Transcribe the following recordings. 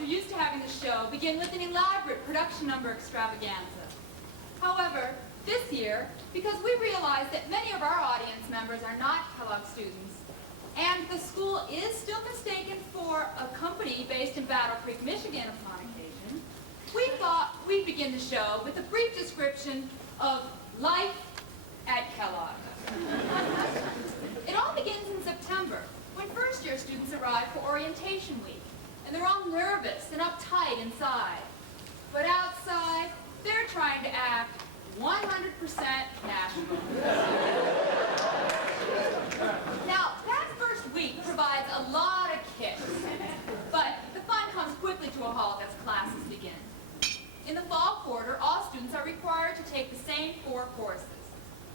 are used to having the show begin with an elaborate production number extravaganza. However, this year, because we realized that many of our audience members are not Kellogg students, and the school is still mistaken for a company based in Battle Creek, Michigan upon occasion, we thought we'd begin the show with a brief description of life at Kellogg. It all begins in September, when first-year students arrive for orientation week, and they're all nervous and uptight inside. But outside, they're trying to act 100% natural. Now, that first week provides a lot of kicks, but the fun comes quickly to a halt as classes begin. In the fall quarter, all students are required to take the same 4 courses: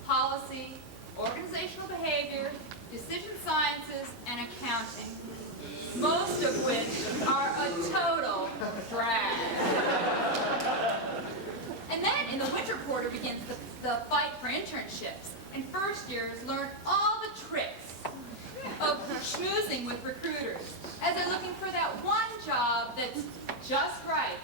policy, organizational behavior, decision sciences, and accounting, most of which are a total drag. And then in the winter quarter begins the fight for internships, and first years learn all the tricks of schmoozing with recruiters as they're looking for that one job that's just right.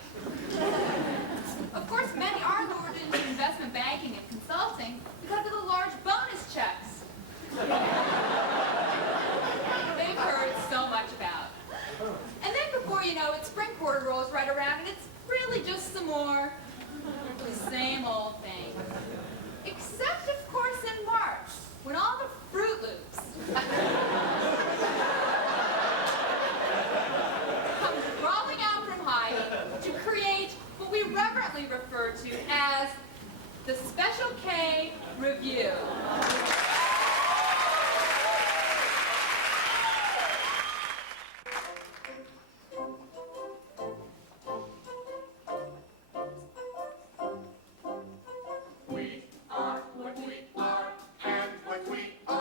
Of course, many are lured into investment banking and consulting because of the large bonus checks they've heard so much about. And then before you know it, spring quarter rolls right around, and it's really just some more the same old thing. Except, of course, in March, when all the Fruit Loops come crawling out from hiding to create what we reverently refer to as the Special K Revue. We are what we are, and what we are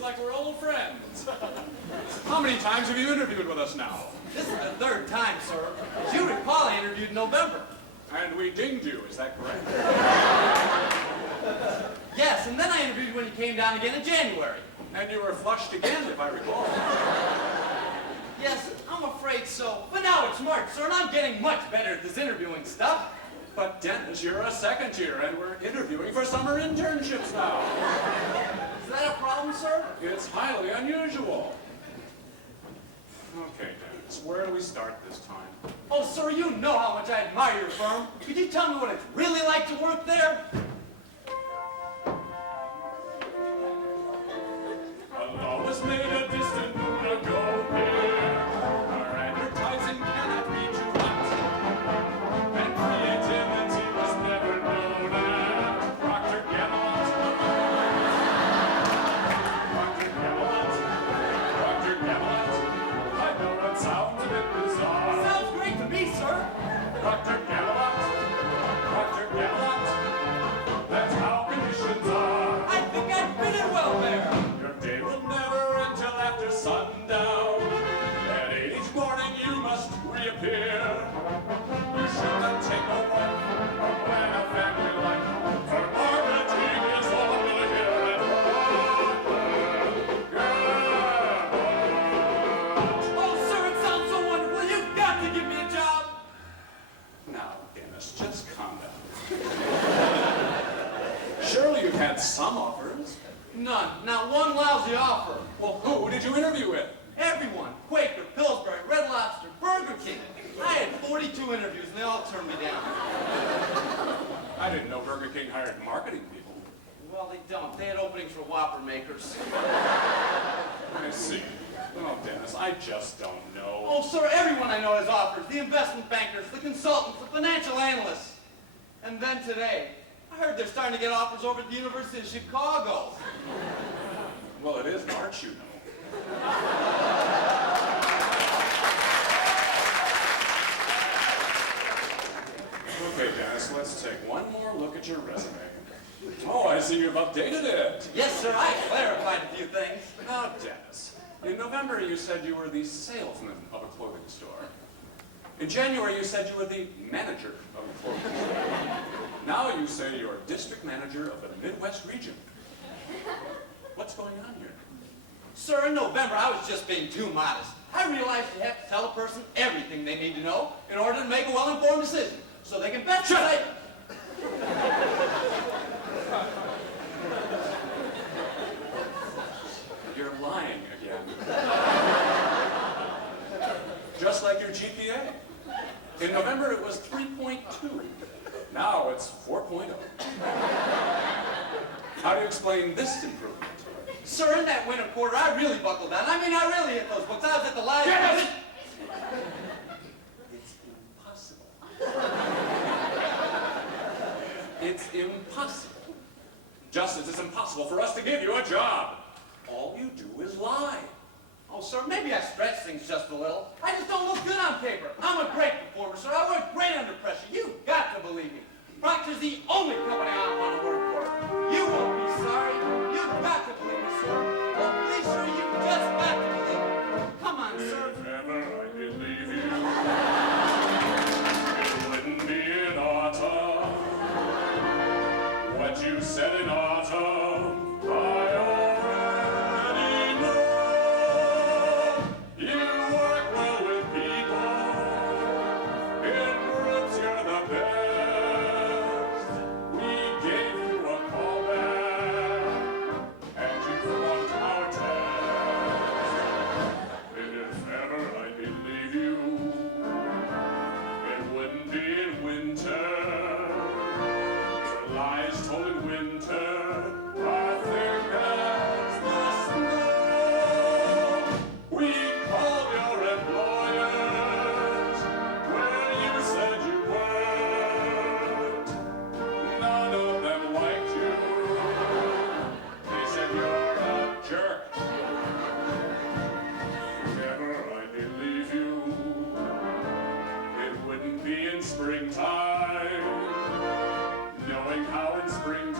Seems like we're old friends. How many times have you interviewed with us now? This is the third time, sir. As you recall, I interviewed in November. And we dinged you, is that correct? Yes, and then I interviewed when you came down again in January. And you were flushed again, if I recall. Yes, I'm afraid so. But now it's March, sir, and I'm getting much better at this interviewing stuff. But Dennis, you're a second year, and we're interviewing for summer internships now. Is that a problem, sir? It's highly unusual. Okay, Dennis, where do we start this time? Oh, sir, you know how much I admire your firm. Could you tell me what it's really like to work there? A law was made a distant moon ago here. Our advertising cannot be too hot. And creativity was never known at Procter Gamble. Procter Gamble. Procter Gamble. I know it sounds a bit bizarre. Sounds great to me, sir. Procter Gamble. Procter Gamble. That's how conditions are. I think I'd fit in well there. Your day will never end till after sundown. At 8 each morning you must reappear. You shouldn't take a wife or plan a family life. For marketing is all we'll hear at Oh, sir, it sounds so wonderful. You've got to give me a job. Now, Dennis, just calm down. Surely you've had some offers. None. Not one lousy offer. Well, who did you interview with? Everyone. Quaker, Pillsbury, Red Lobster, Burger King. I had 42 interviews and they all turned me down. I didn't know Burger King hired marketing people. Well, they don't. They had openings for Whopper makers. I see. Oh, Dennis, I just don't know. Oh, sir, everyone I know has offers. The investment bankers, the consultants, the financial analysts. And then today, I heard they're starting to get offers over at the University of Chicago. Well, it is March, you know. Okay, Dennis, let's take one more look at your resume. Oh, I see you've updated it. Yes, sir, I clarified a few things. Now, Dennis, in November you said you were the salesman of a clothing store. In January you said you were the manager of a clothing store. Now you say you're district manager of the Midwest region. What's going on here? Sir, in November, I was just being too modest. I realized you have to tell a person everything they need to know in order to make a well-informed decision, so they can bet. Shut up! You're lying again. Just like your GPA. In November it was 3.2. Now it's 4.0. How do you explain this improvement? Sir, in that winter quarter, I really buckled down. I mean, I really hit those books. I was at the library. It's impossible. It's impossible. Just as it's impossible for us to give you a job. All you do is lie. Oh, sir, maybe I stretch things just a little. I just don't look good on paper. I'm a great performer, sir. I work great under pressure. You've got to believe me. Procter's the only company I want to work for. You won't be sorry. You've got to believe me, sir. Oh, please, sir, you've just got to believe me. Come on, sir. If ever I believe you, it wouldn't be in autumn. What you said in autumn, I already know. You work well with people. In groups, you're the best. We gave you a call back, and you flunked our test. If ever I believe you, it wouldn't be in winter. For lies told in winter are thick as the snow. We called your employers when you said you weren't. None of them liked you. They said you're a jerk. If ever I believe you, it wouldn't be in springtime. Knowing how in springtime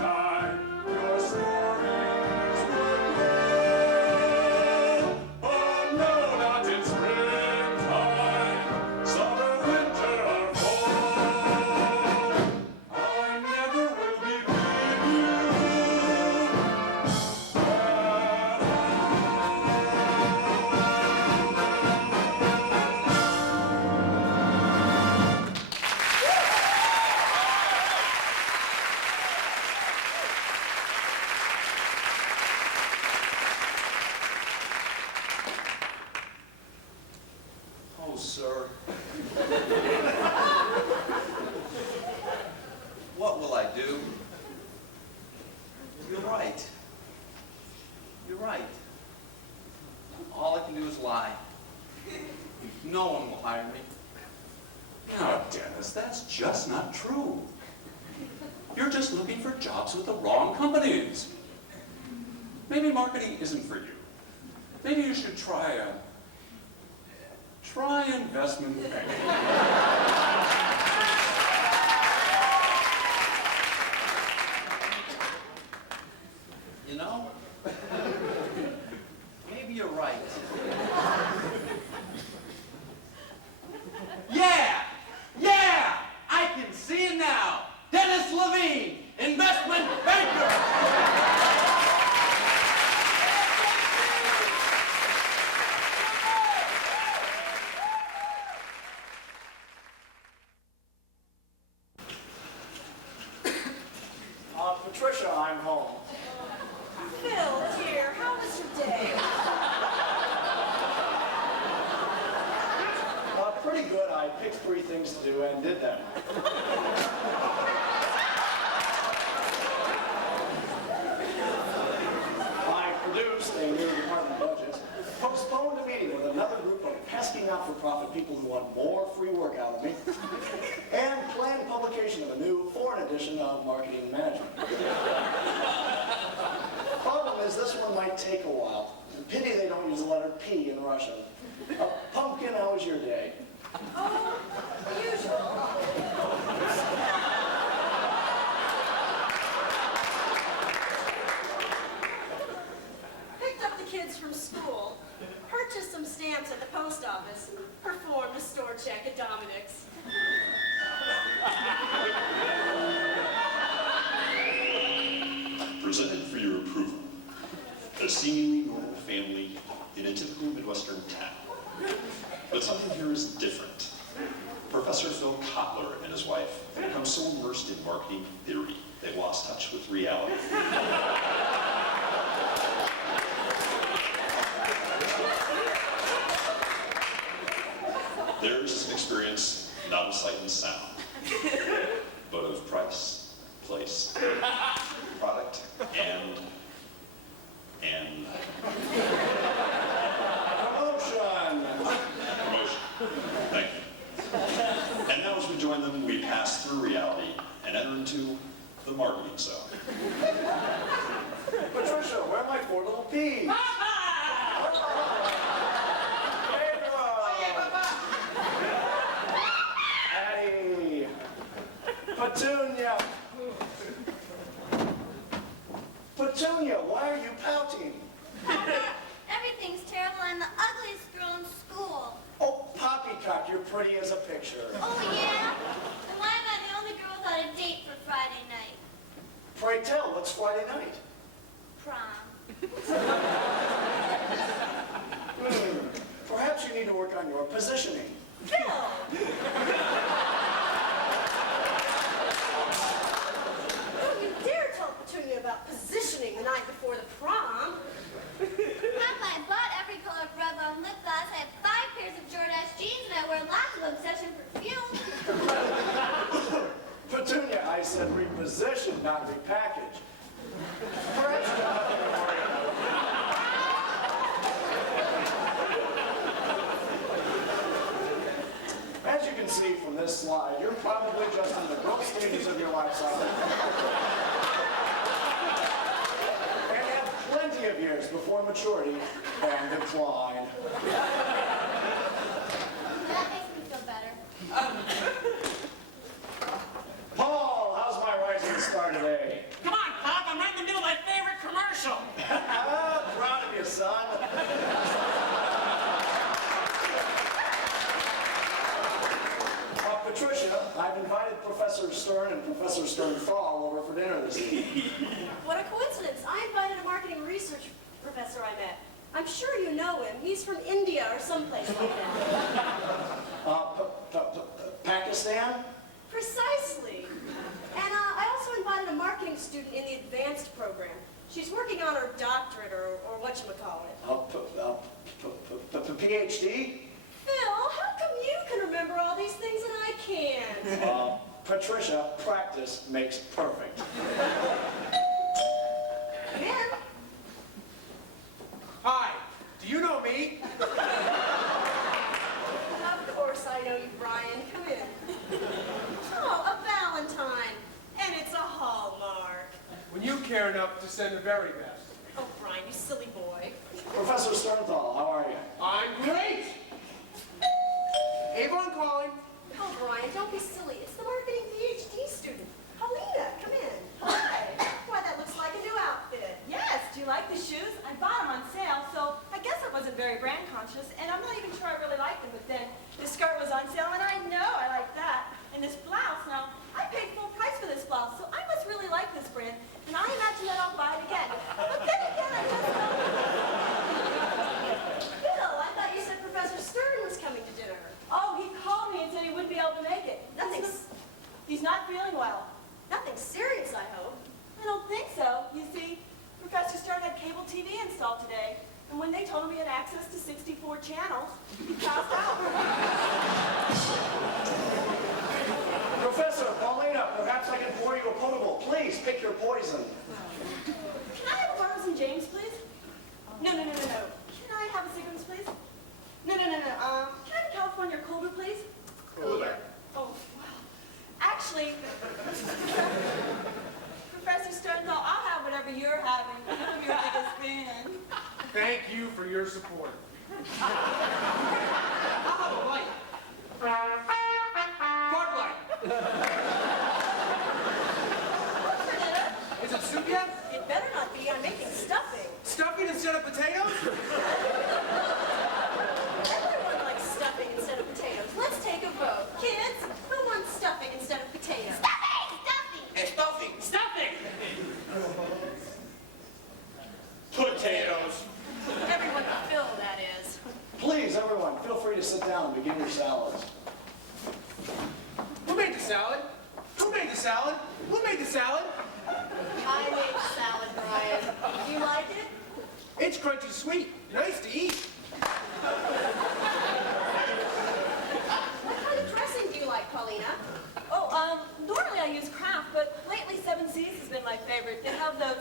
Revue. You're right. You're right. All I can do is lie. No one will hire me. No, Dennis, that's just not true. You're just looking for jobs with the wrong companies. Maybe marketing isn't for you. Maybe you should try investment banking. You know, maybe you're right. Yeah, I can see it now. Dennis Levine, investment banker. Patricia, I'm home. Phil, dear, how was your day? Pretty good. I picked 3 things to do and did them. I produced a new department budget, postponed a meeting with another group of pesky not-for-profit people who want more free work out of me, and planned publication of a new foreign edition of Marketing Management. Problem is, this one might take a while. Pity they don't use the letter P in Russian. Pumpkin, how was your day? Oh, usual. Picked up the kids from school, purchased some stamps at the post office, and performed a store check at Dominic's. Presented for your approval, a seemingly normal family in a typical Midwestern town. But something here is different. Professor Phil Kotler and his wife have become so immersed in marketing theory, they've lost touch with reality. Theirs is an experience not of sight and sound, but of price, place, product, and Promotion! promotion. Thank you. And now as we join them, we pass through reality and enter into the marketing zone. Patricia, where are my 4 little P's? Addie! Petunia! Petunia, why are you pouting? Everything's terrible. I'm the ugliest girl in school. Oh, Poppycock, you're pretty as a picture. Oh, yeah? And why am I the only girl without a date for Friday night? Pray tell, what's Friday night? Prom. Perhaps you need to work on your positioning. Phil! Don't you dare tell Petunia about positioning the night before the prom. Papa, I bought every color of Revue on lip gloss. I have 5 pairs of Jordache jeans, and I wear lots of Obsession perfume. Petunia, I said reposition, not repackage. Perhaps you have nothing to worry about. As you can see from this slide, you're probably just in the growth stages of your life cycle. And have plenty of years before maturity and decline. That makes me feel better. Paul, how's my rising star today? Come on, Pop, I'm right in the middle of my favorite commercial. Proud of you, son. Patricia, I've invited Professor Stern and Professor Stern-Thal over for dinner this evening. What a coincidence. I invited a marketing research professor I met. I'm sure you know him. He's from India or someplace like that. Pakistan? Precisely. And I also invited a marketing student in the advanced program. She's working on her doctorate or whatchamacallit. PhD? Phil, how come you can remember all these things and I can't? Patricia, practice makes perfect. Man, Hi, do you know me? of course I know you, Brian. Come in. Oh, a Valentine. And it's a Hallmark. When you care enough to send the very best. Oh, Brian, you silly boy. Professor Sternthal, how are you? I'm great! Avon calling. Oh, Brian, don't be silly. It's the marketing PhD student. Paulina, come in. Hi. Why, that looks like a new outfit. Yes, do you like the shoes? I bought them on sale, so I guess I wasn't very brand conscious, and I'm not even sure I really liked them, but then this skirt was on sale, and I know I like that. And this blouse, now, I paid full price for this blouse, so I must really like this brand, and I imagine that I'll buy it again. But then again, I just don't... Bill, I thought you said Professor Stern was coming to dinner. Oh, he called me and said he wouldn't be able to make it. He's not feeling well. Nothing serious, I hope. I don't think so. You see, Professor Stern had cable TV installed today, and when they told him he had access to 64 channels, he passed out. Professor, Paulina, perhaps I can pour you a potable. Please, pick your poison. Can I have a Burroughs and James, please? No. Can I have a cigarettes, please? No. Can I have a California Cooler, please? Cooler. Oh, well, actually, Professor Sternthal, I'll have whatever you're having. I'm your biggest fan. Thank you for your support. I'll have a light. Bud light. What's for dinner? Is it soup yet? It better not be. I'm making stuffing. Stuffing instead of potatoes? Everyone likes stuffing instead of potatoes. Let's take a vote. Kids, who wants stuffing instead of potatoes? Stuffing! Stuffing! Potatoes. Everyone but Phil, that is. Please, everyone, feel free to sit down and begin your salads. Who made the salad? Who made the salad? Who made the salad? I made the salad, Brian. Do you like it? It's crunchy sweet. Nice to eat. What kind of dressing do you like, Paulina? Oh, normally I use Kraft, but lately 7 Seas has been my favorite. They have those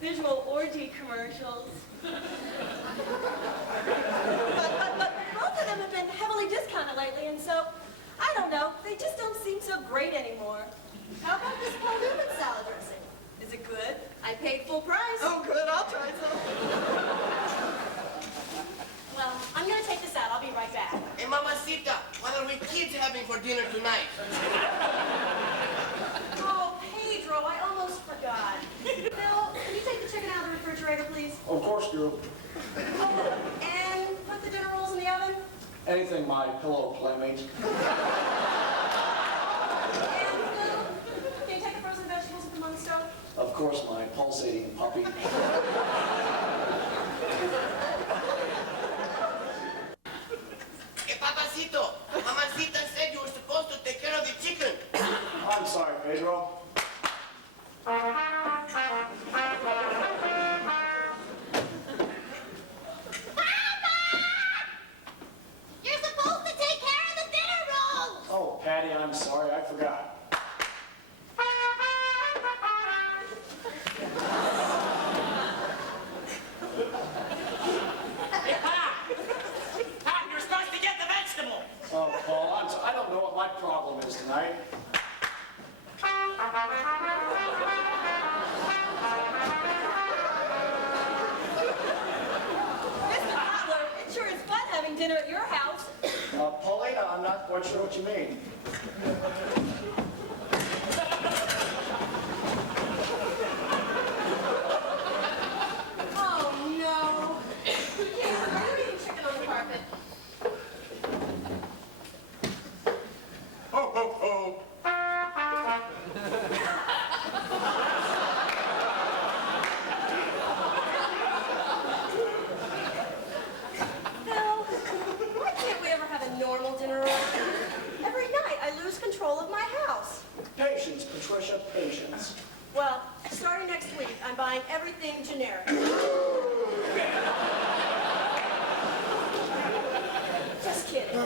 visual orgy commercials. but both of them have been heavily discounted lately, and so, I don't know, they just don't seem so great anymore. How about this Paul Newman salad dressing? Is it good? I paid full price. Oh, good, I'll try some. Well, I'm gonna take this out. I'll be right back. Hey, Mamacita, what are we kids having for dinner tonight? Oh, Pedro, I almost forgot. Phil, can you take the chicken out of the refrigerator, please? Of course, girl. Oh, and put the dinner rolls in the oven. Anything, my pillow playmate. And Phil, can you take the frozen vegetables and put them on the stove? Of course, my pulsating puppy. Hey, Papacito, Mamacita said you were supposed to take care of the chicken. I'm sorry, Pedro. You're supposed to take care of the dinner rolls! Oh, Patty, I'm sorry, I forgot. Pop, you're supposed to get the vegetable. Oh, Paul, I don't know what my problem is tonight. Mr. Butler, it sure is fun having dinner at your house. Paulina, I'm not quite sure what you mean. Oh, no. Here, are you eating chicken on the carpet? Ho, ho, ho. Phil, why can't we ever have a normal dinner around here? Every night I lose control of my house. Patience, Patricia, patience. Well, starting next week, I'm buying everything generic. Just kidding.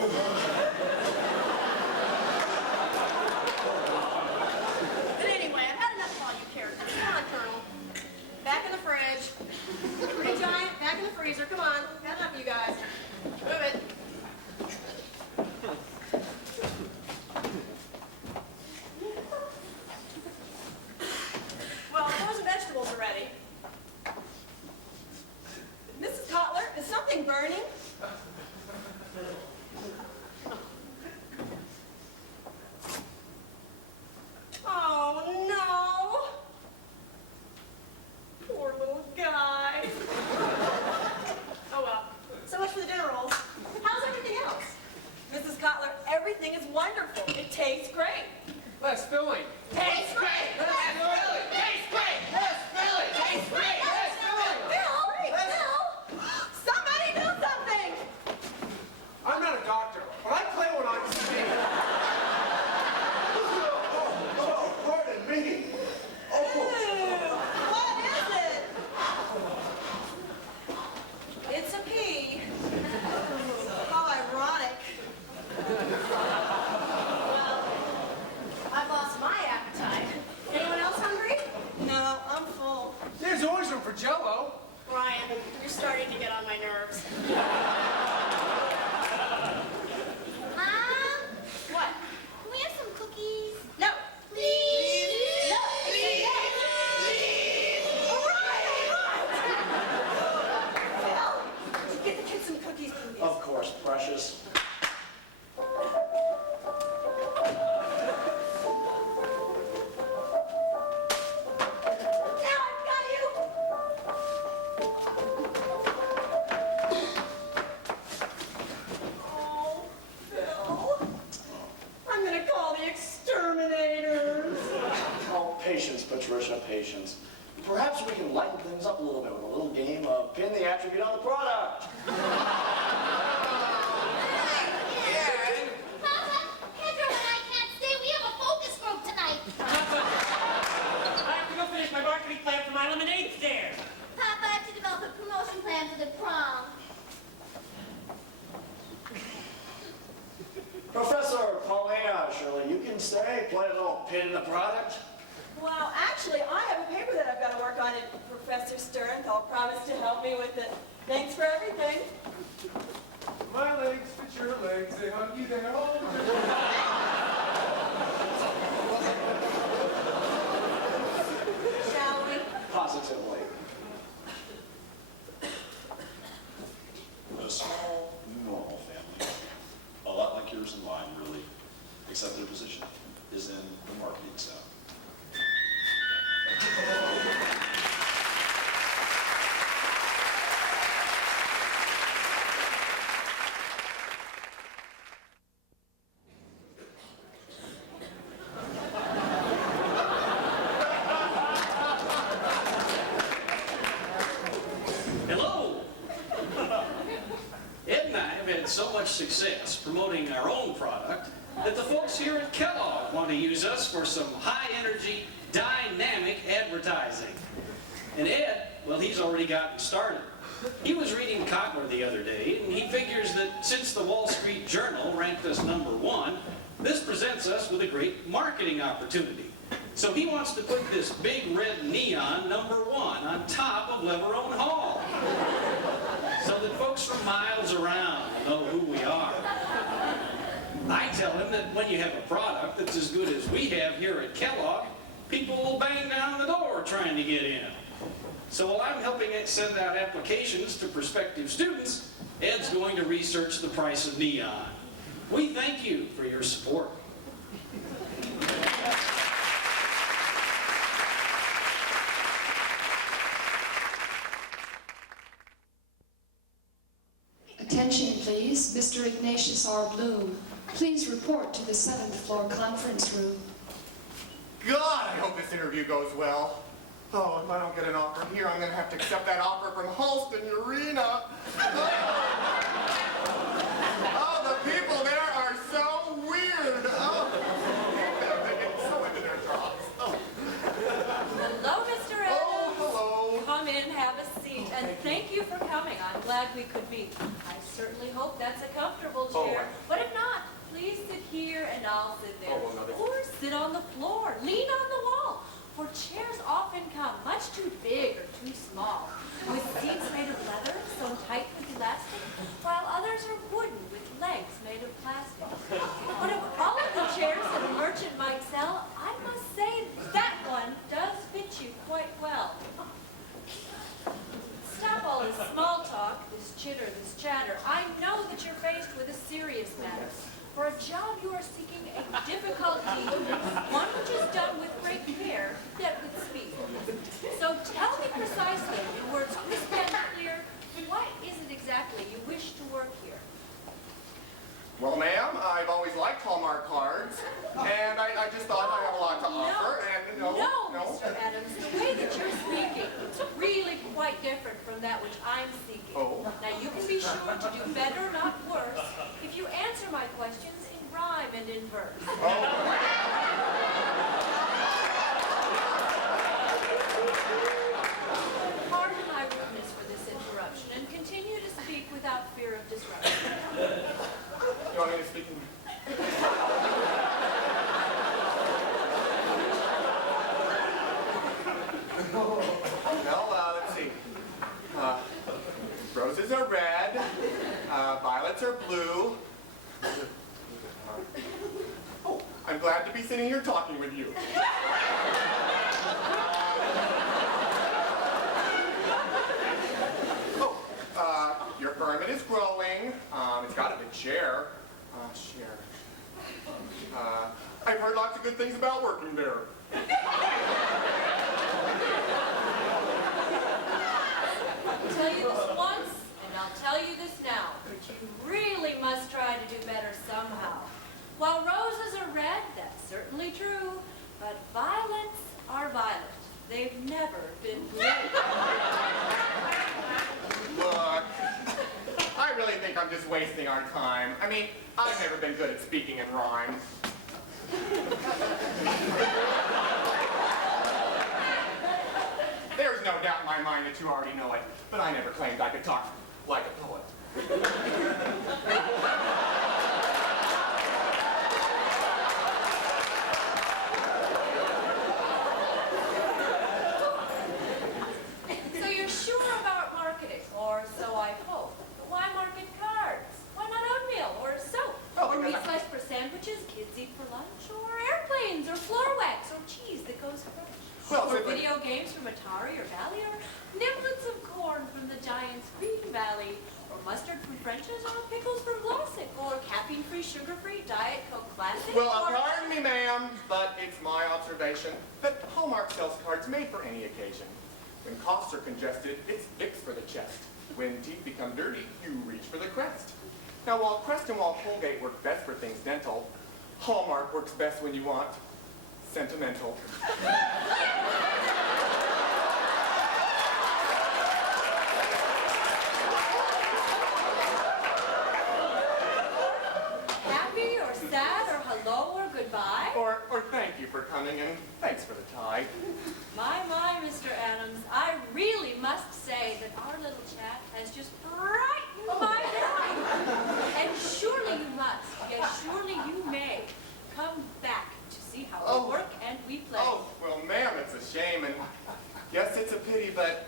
Jell-O. Brian, you're starting to get on my nerves. Mom, What? can we have some cookies? No. Please? No. I said yes. All right. Phil, get the kids some cookies, please. Of course, precious. Now I've got you. Oh, Phil. I'm gonna call the exterminators. Oh, patience, Patricia, patience. Perhaps we can lighten things up a little bit with a little game of pin the attribute on the product. Papa, Pedro and I can't stay. We have a focus group tonight. I have to go finish my marketing plan for my lemonade stand. Papa, I have to develop a promotion plan for the prom. Professor Paulina, Shirley, you can stay, play a little pin in the product. Well, actually, I have a paper that I've got to work on, and Professor Sternthal promised to help me with it. Thanks for everything. My legs fit your legs, they hug you down. Shall we? Positively. A small, new normal family, a lot like yours and mine, really, except their position is in the marketing zone. Hello! Ed and I have had so much success promoting our own product that the folks here at Kellogg want to use us for some high-energy, dynamic advertising. And Ed, well, he's already gotten started. He was reading Kotler the other day, and he figures that since the Wall Street Journal ranked us #1, this presents us with a great marketing opportunity. So he wants to put this big red neon #1 on top of Leverone Hall, so that folks from miles around know who we are. I tell him that when you have a product that's as good as we have here at Kellogg, people will bang down the door trying to get in. So while I'm helping it send out applications to prospective students, Ed's going to research the price of neon. We thank you for your support. Attention, please. Mr. Ignatius R. Bloom, please report to the 7th floor conference room. God, I hope this interview goes well. Oh, if I don't get an offer here, I'm going to have to accept that offer from Halston Urena. Oh, the people there are so weird. Oh, they get so into their jobs. Oh. Hello, Mr. Adams. Oh, hello. Come in, have a seat, and thank you for coming. I'm glad we could meet. I certainly hope that's a comfortable chair, but if not, please sit here and I'll sit there. Or sit on the floor, lean on the wall, for chairs often come much too big or too small, with seats made of leather sewn tight with elastic, while others are wooden with legs made of plastic. But of all of the chairs that a merchant might sell, I must say that one does fit you quite well. Stop all this small talk, this chitter, this chatter. I know that you're faced with a serious matter. For a job you are seeking a difficult deed, one which is done with great care, yet with speed. So tell me precisely, in words crisp and clear, what is it exactly you wish to work here? Well, ma'am, I've always liked Hallmark cards, and I just thought I have a lot to offer, and No, Mr. Adams, the way that you're speaking is really quite different from that which I'm seeking. Oh. Now, you can be sure to do better, not worse, if you answer my questions in rhyme and in verse. Pardon my rudeness for this interruption, and continue to speak without fear of disruption. You want me to speak? Well, let's see. violets are blue. Oh, I'm glad to be sitting here talking with you. Your firm is growing. It's got a big share. I've heard lots of good things about working there. I'll tell you this once, and I'll tell you this now, but you really must try to do better somehow. While roses are red, that's certainly true, but violets are violet. They've never been blue. Look, I really think I'm just wasting our time. I mean, I've never been good at speaking in rhyme. There's no doubt in my mind that you already know it, but I never claimed I could talk like a poet. So you're sure about marketing, or so I hope. But why market cards? Why not oatmeal, or soap? Oh, Or meat sliced for sandwiches kids eat for lunch? Or airplanes, or floor wax, or cheese that goes fresh? Well, Or video games from Atari or Valley, or niblets of corn from the Giant's Green Valley, or mustard from French's, or pickles from Glossic, or caffeine-free, sugar-free Diet Coke Classic, Well, or... pardon me, ma'am, but it's my observation that Hallmark sells cards made for any occasion. When coughs are congested, it's Vicks for the chest. When teeth become dirty, you reach for the Crest. Now, while Crest and while Colgate work best for things dental, Hallmark works best when you want sentimental. Happy or sad or hello or goodbye? Or thank you for coming and thanks for the tie. My, Mr. Adams, I really must say that our little chat has just brightened my day. And surely you must, yes, surely you may, come back to see how we work and we play. Oh, well, ma'am, it's a shame, and yes, it's a pity, but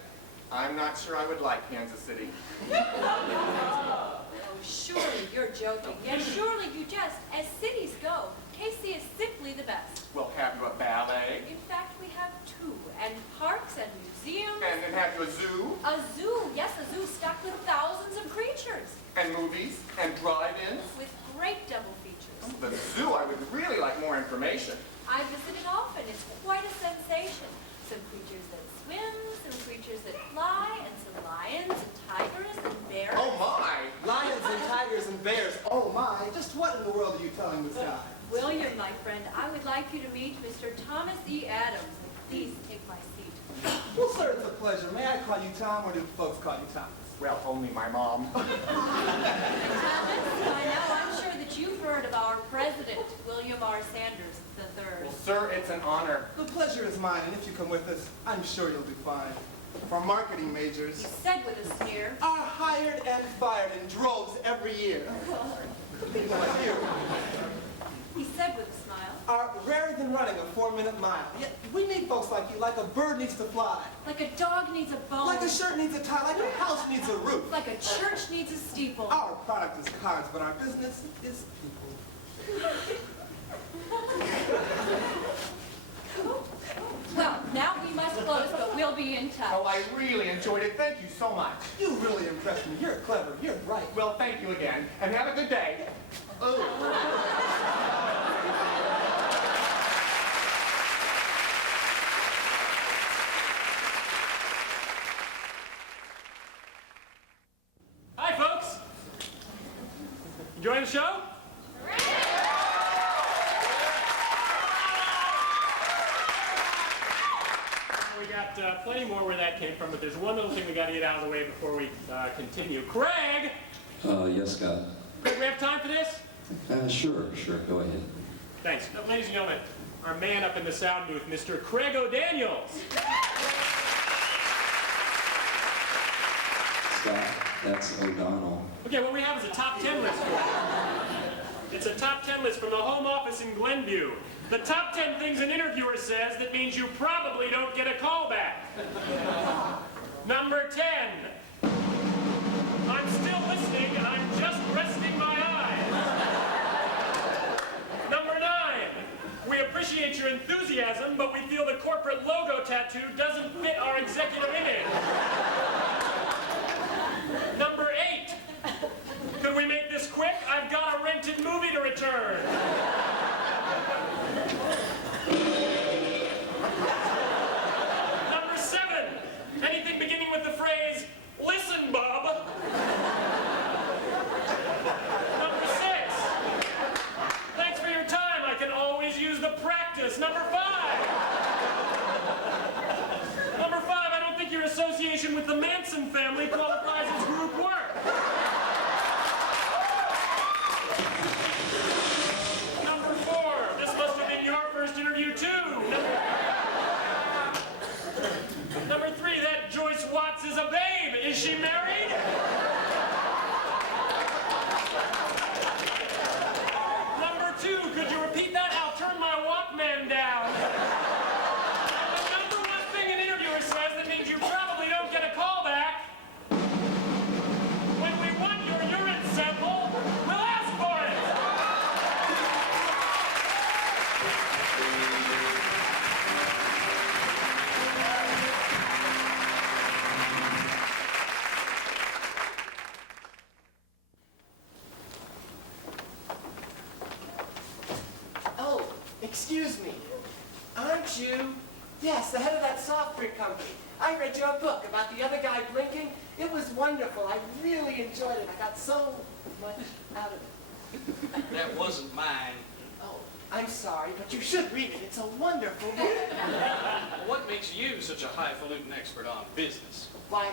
I'm not sure I would like Kansas City. Oh, surely you're joking. Yes, surely you jest. As cities go, KC is simply the best. We'll have you a ballet. In fact, we have two, and parks and museums. And then have you a zoo. A zoo, yes, a zoo stocked with thousands of creatures. And movies. And drive-ins. With great double features. The zoo, I would really like more information. I visit it often. It's quite a sensation. Some creatures that swim, some creatures that fly, and some lions and tigers and bears. Oh, my! Lions and tigers and bears. Oh, my. Just what in the world are you telling this guy? William, my friend, I would like you to meet Mr. Thomas E. Adams. Please take my seat. Well, sir, it's a pleasure. May I call you Tom, or do folks call you Thomas? Well, only my mom. Thomas, by now I'm sure that you've heard of our president, William R. Sanders III. Well, sir, it's an honor. The pleasure is mine, and if you come with us, I'm sure you'll do fine. For marketing majors, He said with a sneer, are hired and fired in droves every year. People like you he said with a smile, are rarer than running a 4-minute mile. Yet we need folks like you, like a bird needs to fly. like a dog needs a bone, Like a shirt needs a tie, like a house needs a roof. like a church needs a steeple. Our product is cards, but our business is people. Well, now we must close, but we'll be in touch. Oh, I really enjoyed it. Thank you so much. You really impressed me. You're clever. You're bright. Well, thank you again, and have a good day. Hi, folks. Enjoying the show? We got plenty more where that came from, but there's one little thing we got to get out of the way before we continue. Craig! Yes, Scott. Craig, we have time for this? Sure, go ahead. Thanks. Ladies and gentlemen, our man up in the sound booth, Mr. Craig O'Daniels. Scott, that's O'Donnell. Okay, what we have is a top 10 list for you. It's a top 10 list from the home office in Glenview. The top 10 things an interviewer says that means you probably don't get a call back. Number 10. I'm still listening and I'm just appreciate your enthusiasm, but we feel the corporate logo tattoo doesn't fit our executive image. Number 8. Could we make this quick? I've got a rented movie to return. Number 7. Anything beginning with the phrase, "Listen, bub." Number 6. Thanks for your time. I can always use the practice. Number 5. Number 5, I don't think your association with the Manson family qualifies as group work. Number 4, this must have been your first interview too. Number 3, that Joyce Watts is a babe. Is she married? Number 2, could you repeat that? I'll turn my Walkman down. And the number 1 thing an interviewer says that means you probably don't get a call back. When we want your urine sample, we'll ask for it. Oh, excuse me. Aren't you? Yes, the head of that soft drink company. I read your book about the other guy blinking. It was wonderful. I really enjoyed it. I got so much out of it. That wasn't mine. Oh, I'm sorry, but you should read it. It's a wonderful book. What makes you such a highfalutin expert on business? Why,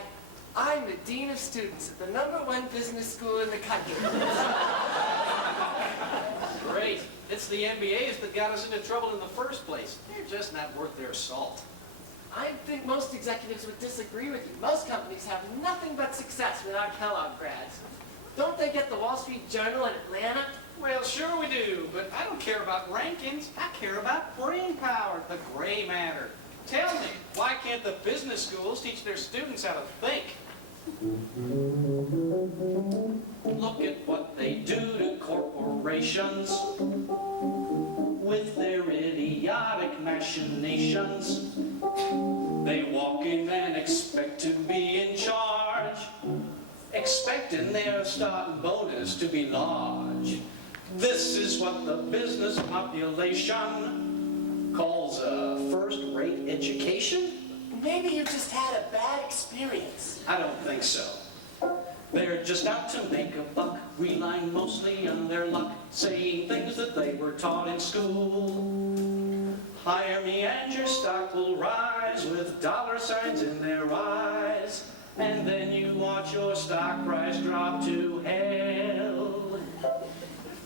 I'm the dean of students at the #1 business school in the country. Great. It's the MBAs that got us into trouble in the first place. They're just not worth their salt. I think most executives would disagree with you. Most companies have nothing but success without Kellogg grads. Don't they get the Wall Street Journal in Atlanta? Well, sure we do, but I don't care about rankings. I care about brain power, the gray matter. Tell me, why can't the business schools teach their students how to think? Look at what they do to corporations with their idiotic machinations. They walk in and expect to be in charge, expecting their starting bonus to be large. This is what the business population calls a first-rate education? Maybe you just had a bad experience. I don't think so. They're just out to make a buck, relying mostly on their luck, saying things that they were taught in school. Hire me and your stock will rise with dollar signs in their eyes. And then you watch your stock price drop to hell.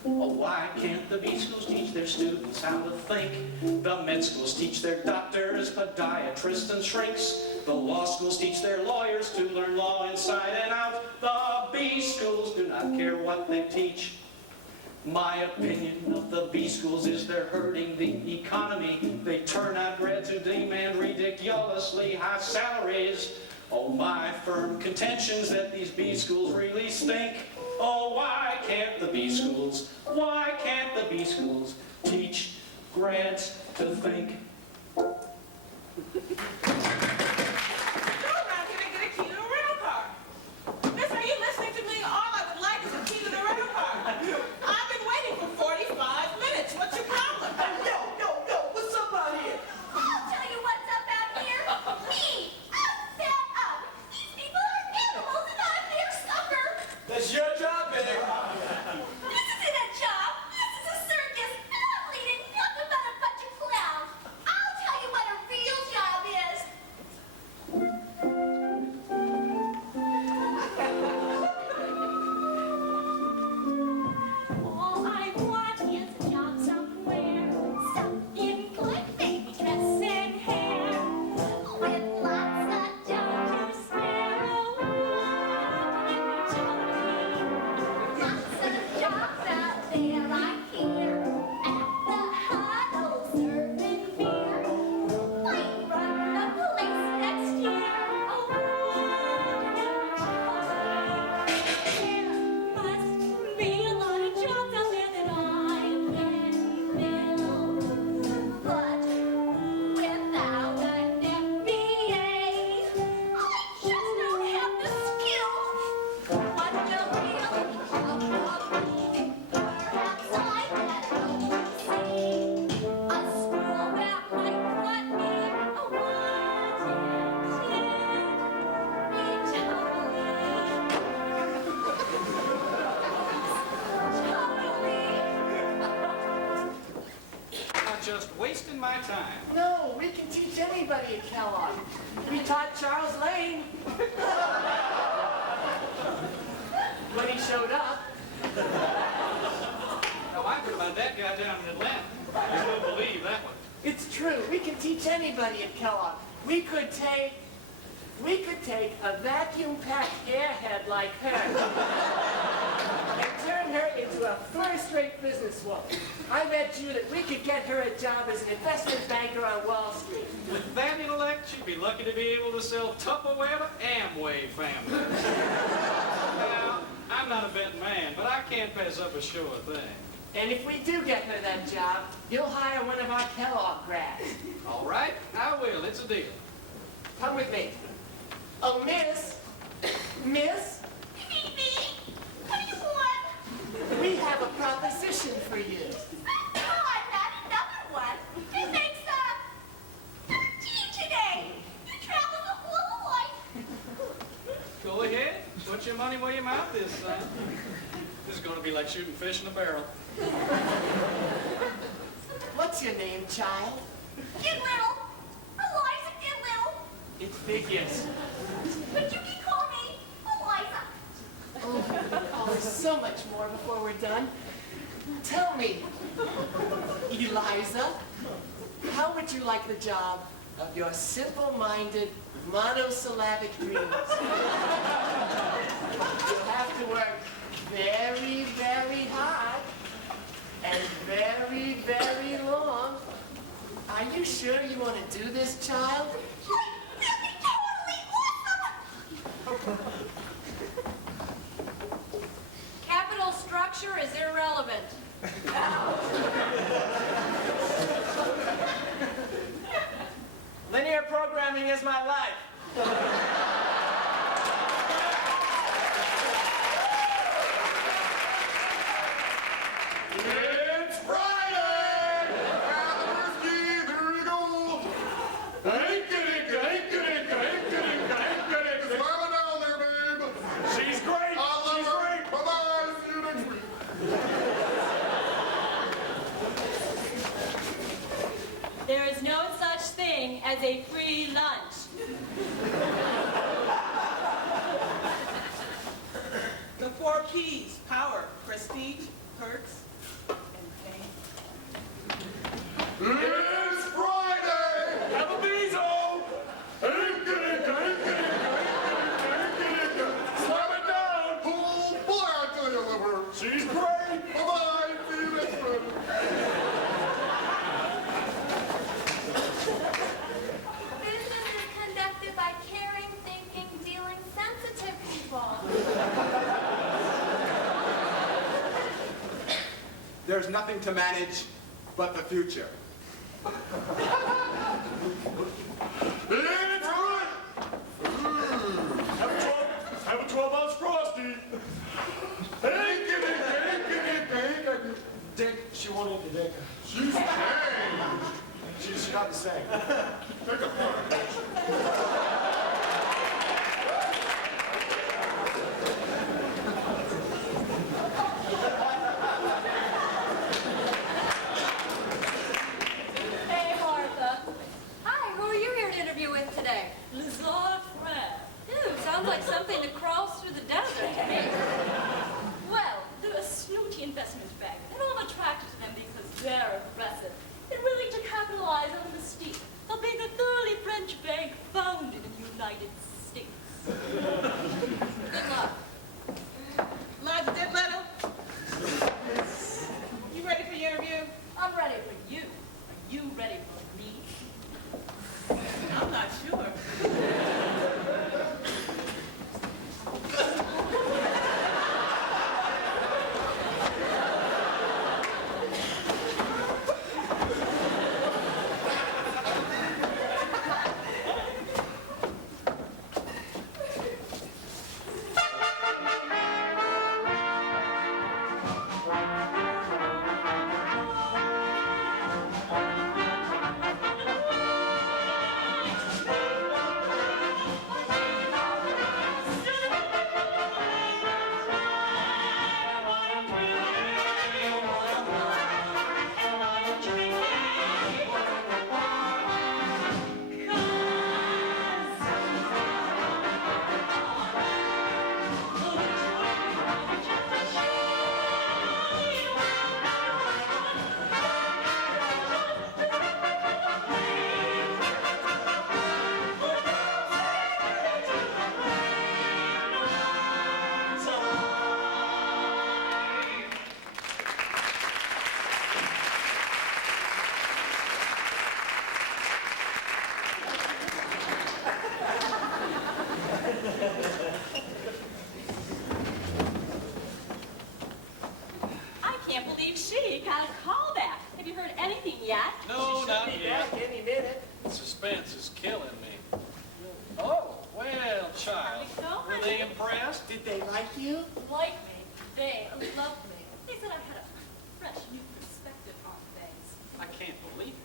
Oh, why can't the B schools teach their students how to think? The med schools teach their doctors, podiatrists, and shrinks. The law schools teach their lawyers to learn law inside and out. The B schools do not care what they teach. My opinion of the B schools is they're hurting the economy. They turn out grads who demand ridiculously high salaries. Oh, my firm contentions that these B schools really stink. Oh, why can't the B schools teach grads to think? Go around here and get a key to the rental car. Miss, are you listening to me? All I would like is a key to the rental car. I've been waiting for 45 minutes. What's your problem? Yo, what's up out here? I'll tell you what's up out here. Me, I'm fed up. These people are animals and I'm their sucker. That's your job, babe. This isn't a job. This is a circus. And I'm leading nothing but a bunch of clowns. I'll tell you what a real job is. anybody at Kellogg. We taught Charles Lane. When he showed up. Now, I heard about that guy down in Atlanta. I still believe that one. It's true. We can teach anybody at Kellogg. We could take a vacuum-packed airhead like her and turn her into a first-rate businesswoman. I bet you that we could get her a job as an investment banker on Wall Street. With that intellect, she'd be lucky to be able to sell Tupperware to Amway family. Now, I'm not a betting man, but I can't pass up a sure thing. And if we do get her that job, you'll hire one of our Kellogg grads. All right, I will. It's a deal. Come with me. Oh, Miss. Miss? What do you want? We have a proposition for you. Oh, I've got another one. It makes 13 today. You travel the whole life. Go ahead. Put your money where your mouth is, son. This is going to be like shooting fish in a barrel. What's your name, child? Get little. Eliza, get little. It figures. But you can call me Eliza. Oh, there's so much more before we're done. Tell me, Eliza, how would you like the job of your simple-minded, monosyllabic dreams? You'll have to work very, very hard and very, very long. Are you sure you want to do this, child? Capital structure is irrelevant. Linear programming is my life. It's Friday! Have the whiskey, there you go! Slow it down there, babe! She's great! I love her! Bye-bye! See you next week! There is no such thing as a free lunch. The 4 P's: power, prestige, perks, and pain. It's Friday! Have a bezo! Slam it down! Boy, I tell you, I love her! She's great! Bye-bye! See you next Friday! Business is conducted by caring, thinking, dealing, sensitive people. There's nothing to manage but the future. It's right! Have a 12-ounce frosty! Dick, she won't eat the dick. She's changed! She's not the same. Take a photo. Hey, Martha. Hi, who are you here to interview with today? Lazard Fred. Ooh, sounds like something that crawls through the desert to me. Well, they're a snooty investment bank, and I'm attracted to them because they're aggressive and willing to capitalize on the mystique of being a thoroughly French bank founded in the United States. Good luck. Liza Dipletto? You ready for your interview? I'm ready for you. Are you ready for me? I'm not sure. like you? Like me. They love me. They said I had a fresh new perspective on things. I can't believe it.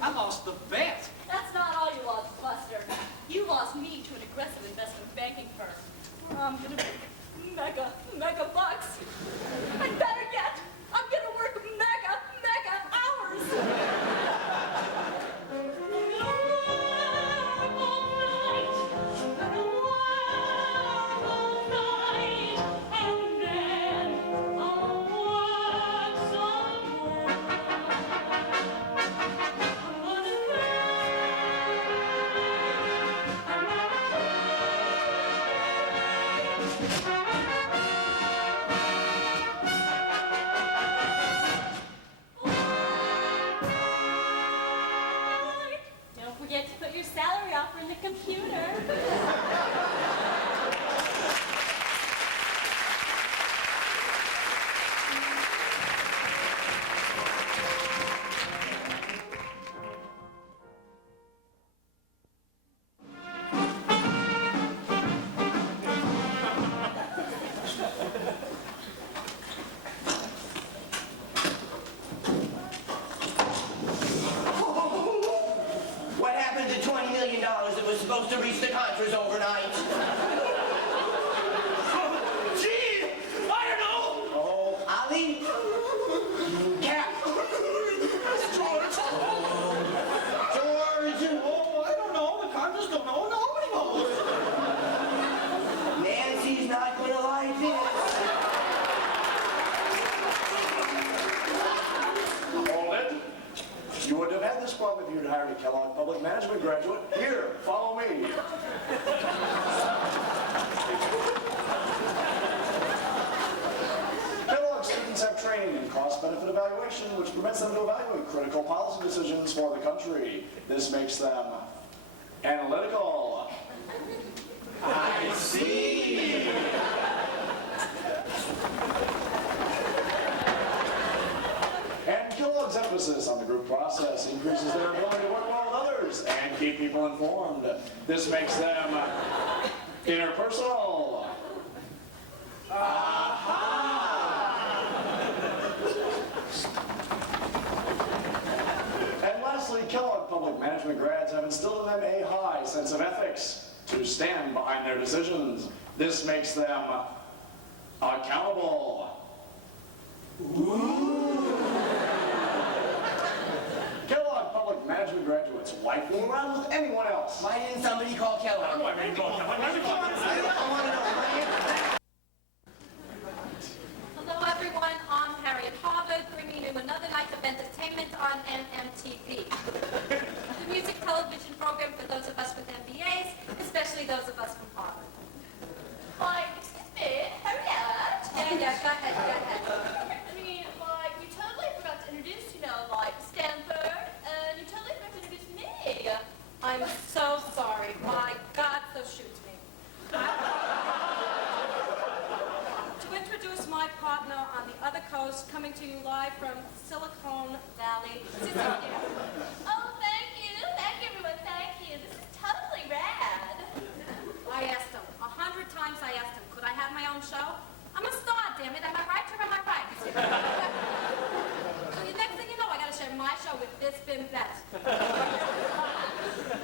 I lost the bet. That's not all you lost, Buster. You lost me to an aggressive investment banking firm. Where I'm gonna make mega bucks. And better yet, I'm gonna work mega hours. Don't forget to put your salary offer in the computer. What happened to $20 million that was supposed to reach the Contras overnight? Gee, I don't know. Oh, Ali? Cap. George. George. Oh, I don't know. The Contras don't know. Nobody knows. Nancy's not going to like this. Hold it. You wouldn't have had this problem if you'd hired a Kellogg public management graduate. Here, follow me. Kellogg students have training in cost-benefit evaluation, which permits them to evaluate critical policy decisions for the country. This makes them analytical. I see. And Kellogg's emphasis on the group process increases their ability to work well with others and keep people informed. This makes them interpersonal. And lastly, Kellogg public management grads have instilled in them a high sense of ethics to stand behind their decisions. This makes them accountable. Kellogg public management graduates like being around with anyone else. Why didn't somebody call Kellogg? I want to know. Hello everyone, I'm Harriet Harvard, bringing you another night of entertainment on MMTV. The music television program for those of us with MBAs, especially those of us from Harvard. Like, excuse me, Harriet? Yeah, go ahead. I mean, like, you totally forgot to introduce, like, Stanford, and you totally forgot to introduce me. I'm so sorry. My God, so shoot me. To introduce my partner on the other coast, coming to you live from Silicon Valley, Sicily. Oh, thank you, everyone, thank you. This is totally rad. I asked him, 100 times I asked him, could I have my own show? I'm a star, damn it. Am I right or am I right? So the next thing you know, I gotta share my show with this Bimbette.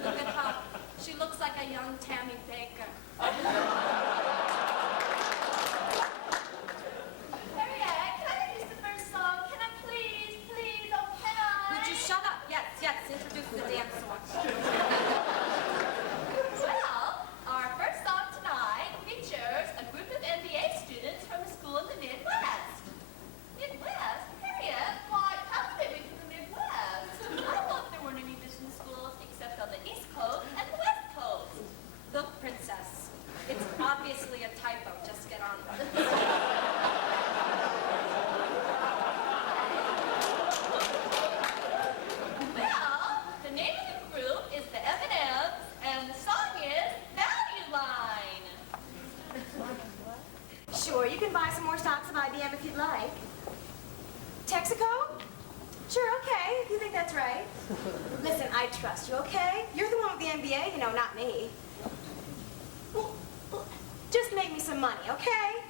Look at her. She looks like a young Tammy Baker. Harriet, can I introduce the first song? Can I please, oh, can I? Would you shut up? Yes, introduce the damn song. Well, our first song tonight features a group of MBA students from a school in the Midwest. Midwest? Harriet, why, how could they be from the Midwest? I thought there weren't any business schools except on the East Coast and the West Coast. Look, princess, it's obviously a typo. Just get on with it. Well, the name of the group is the M&Ms, and the song is Value Line. Sure, you can buy some more stocks of IBM if you'd like. Texaco? Sure, okay, if you think that's right. Listen, I trust you, okay? You're the one with the MBA, not me. Well, just make me some money, okay?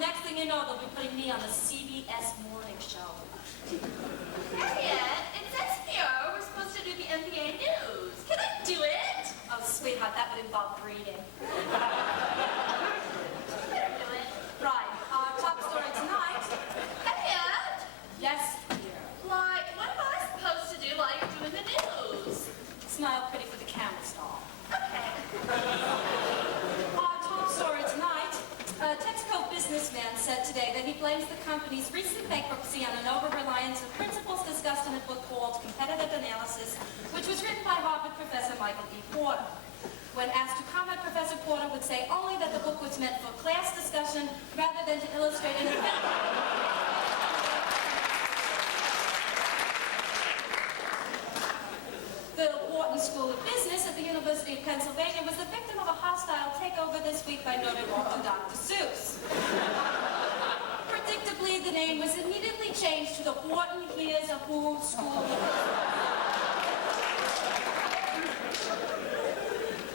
next thing you know, they'll be putting me on the CBS morning show. Harriet, it says here we're supposed to do the NBA news. Can I do it? Oh, sweetheart, that would involve reading. Better do it. Right, our top story tonight. Harriet? Yes, dear. Like, what am I supposed to do while you're doing the news? Smile pretty for the camera stall. Okay. Our top story tonight. A Texaco businessman said today that he blames the company's recent bankruptcy on an over-reliance of principles discussed in a book called Competitive Analysis, which was written by Harvard professor Michael E. Porter. When asked to comment, Professor Porter would say only that the book was meant for class discussion rather than to illustrate any The Wharton School of Business at the University of Pennsylvania was the victim of a hostile takeover this week by noted author Dr. Seuss. Predictably, the name was immediately changed to the Wharton Here's a Who School.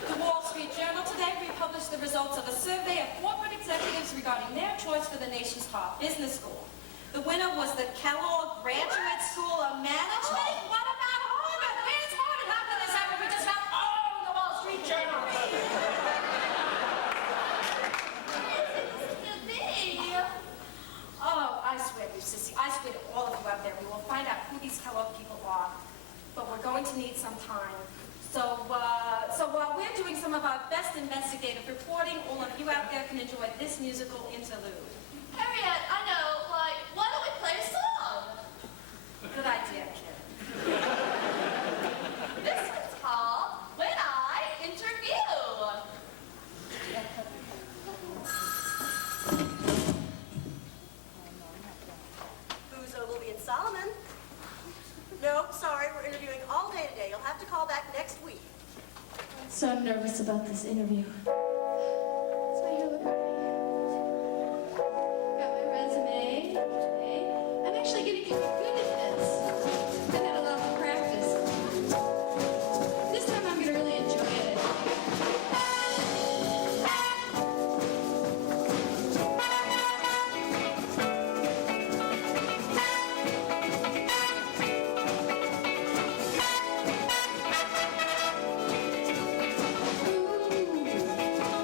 The Wall Street Journal today republished the results of a survey of corporate executives regarding their choice for the nation's top business school. The winner was the Kellogg Graduate School of Management. What about Harvard? Where's Harvard? How can this happen? We just got all the Wall Street Journal. Oh, I swear to you, sissy. I swear to all of you out there, we will find out who these Kellogg people are. But we're going to need some time. So while we're doing some of our best investigative reporting, all of you out there can enjoy this musical interlude. Harriet, I know, like, why don't we play a song? Good idea, kid. This one's called When I Interview. Who's Olivia and Solomon? Nope, sorry, we're interviewing all day today. You'll have to call back next week. So I'm nervous about this interview. So here, look at me. Got my resume. Okay. I'm actually getting kind of good at this. I've had a lot of practice. This time I'm going to really enjoy it.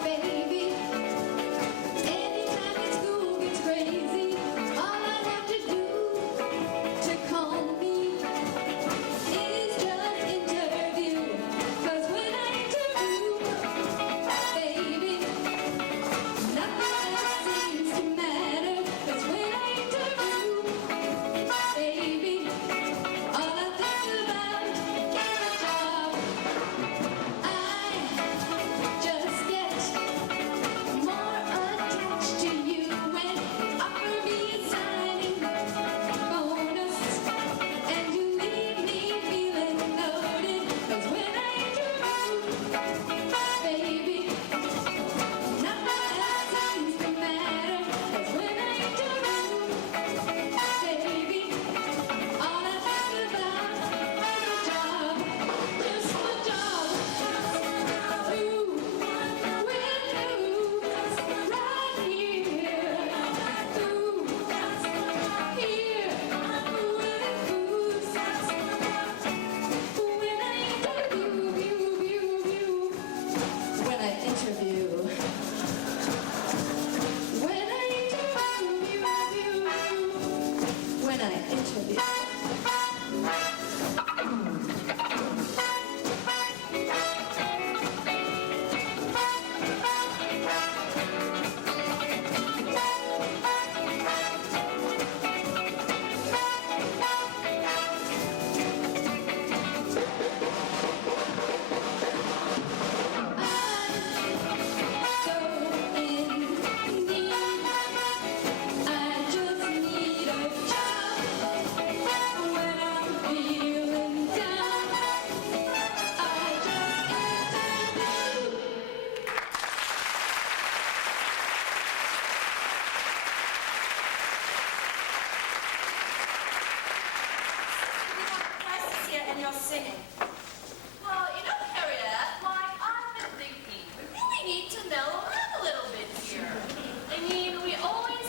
Baby, anytime at school gets crazy, all I have to do to calm me is just interview. 'Cause when I interview, baby, nothing else seems to matter. 'Cause when I interview, baby, all I think about is a job. I just get more attached to you when you offer me a signing bonus, and you leave me feeling loaded. 'Cause when I interview, baby, nothing else seems to matter. 'Cause when I interview, baby, all I think about is a job, just a job. You will lose right here. Through here with who's when I interview, when I interview, when I interview, when I interview. I just need a job when I'm feeling down. I just interview. Press here and you're singing. Well, you know, Harriet, like, I've been thinking, we really need to mellow out a little bit here. I mean, we always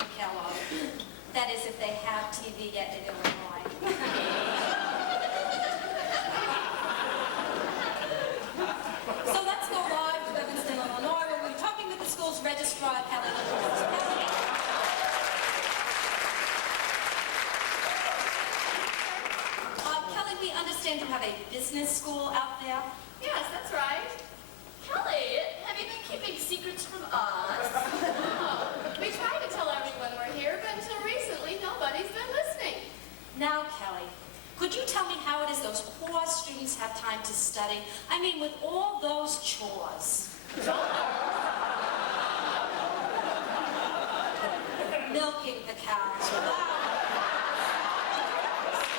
with Kellogg. That is, if they have TV yet in Illinois. So let's go live to Evanston, Illinois, where we're talking with the school's registrar, Kelly. Kelly, we understand you have a business school out there. Yes, that's right. Kelly, have you been keeping secrets from us? Oh, we try to tell everyone we're here, but until recently, nobody's been listening. Now, Kelly, could you tell me how it is those poor students have time to study? I mean, with all those chores. Milking the cows.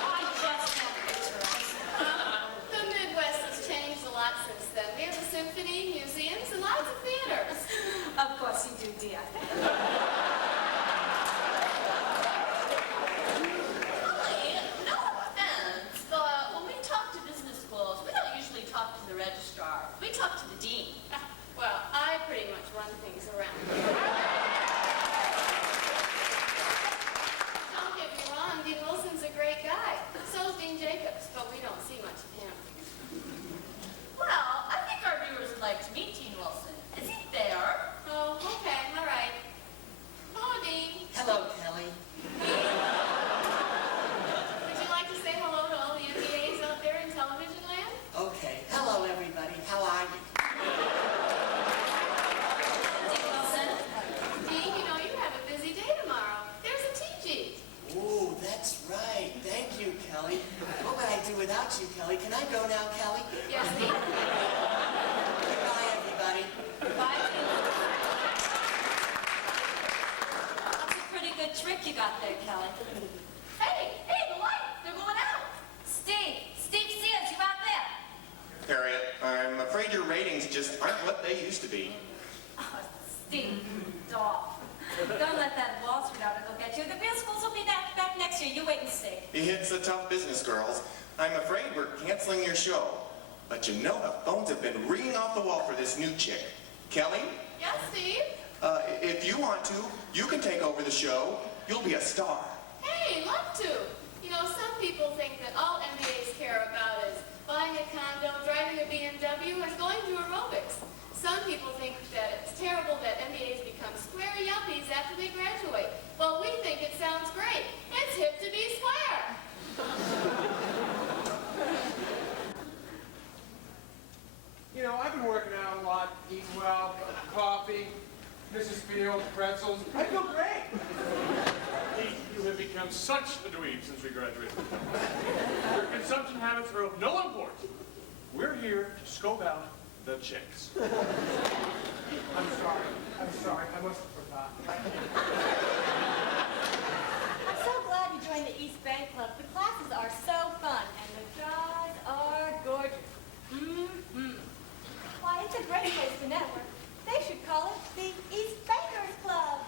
I just have pictures. The Midwest has changed a lot since then. We have a symphony, museums, and lots of theaters. Of course you do, dear. No offense, but when we talk to business schools, we don't usually talk to the registrar. We talk to the dean. Well, I pretty much run things around. Don't get me wrong, Dean Wilson's a great guy. So's Dean Jacobs, but we don't see much of him. Well, I think our viewers would like to meet Dean Wilson. Is he there? Oh, okay, all right. Hello, Dean. Hello, Kelly. Would you like to say hello to all the MBAs out there in television land? Okay. Hello, everybody. How are you? Dean Wilson. Dean, you know you have a busy day tomorrow. There's a TG. Ooh, that's right. Thank you, Kelly. What would I do without you, Kelly? Can I go now, Kelly? Yes, Dean. Goodbye, everybody. Bye, Dean. That's a pretty good trick you got there, Kelly. Hey, the lights, they're going out. Steve Sears, you out there? Harriet, I'm afraid your ratings just aren't what they used to be. Oh, Steve, doll. Don't let that Wall Street article get you. The real schools will be back next year. You wait and see. It's a tough business, girls. I'm afraid we're canceling your show. But you know the phones have been ringing off the wall for this new chick. Kelly, Yes, Steve? if you want to, you can take over the show. You'll be a star. Hey, love to. You know, some people think that all MBAs care about is buying a condo, driving a BMW, and going to aerobics. Some people think that it's terrible that MBAs become square yuppies after they graduate. Well, we think it sounds great. It's hip to be square. You know, I've been working out a lot, eating well, coffee, Mrs. Field, pretzels. I feel great. You have become such a dweeb since we graduated. Your consumption habits are of no import. We're here to scope out the chicks. I'm sorry. I must have forgotten. I'm so glad you joined the East Bank Club. The classes are so fun, and the guys are gorgeous. Mm-hmm. Why, it's a great place to network. They should call it the East Bankers Club.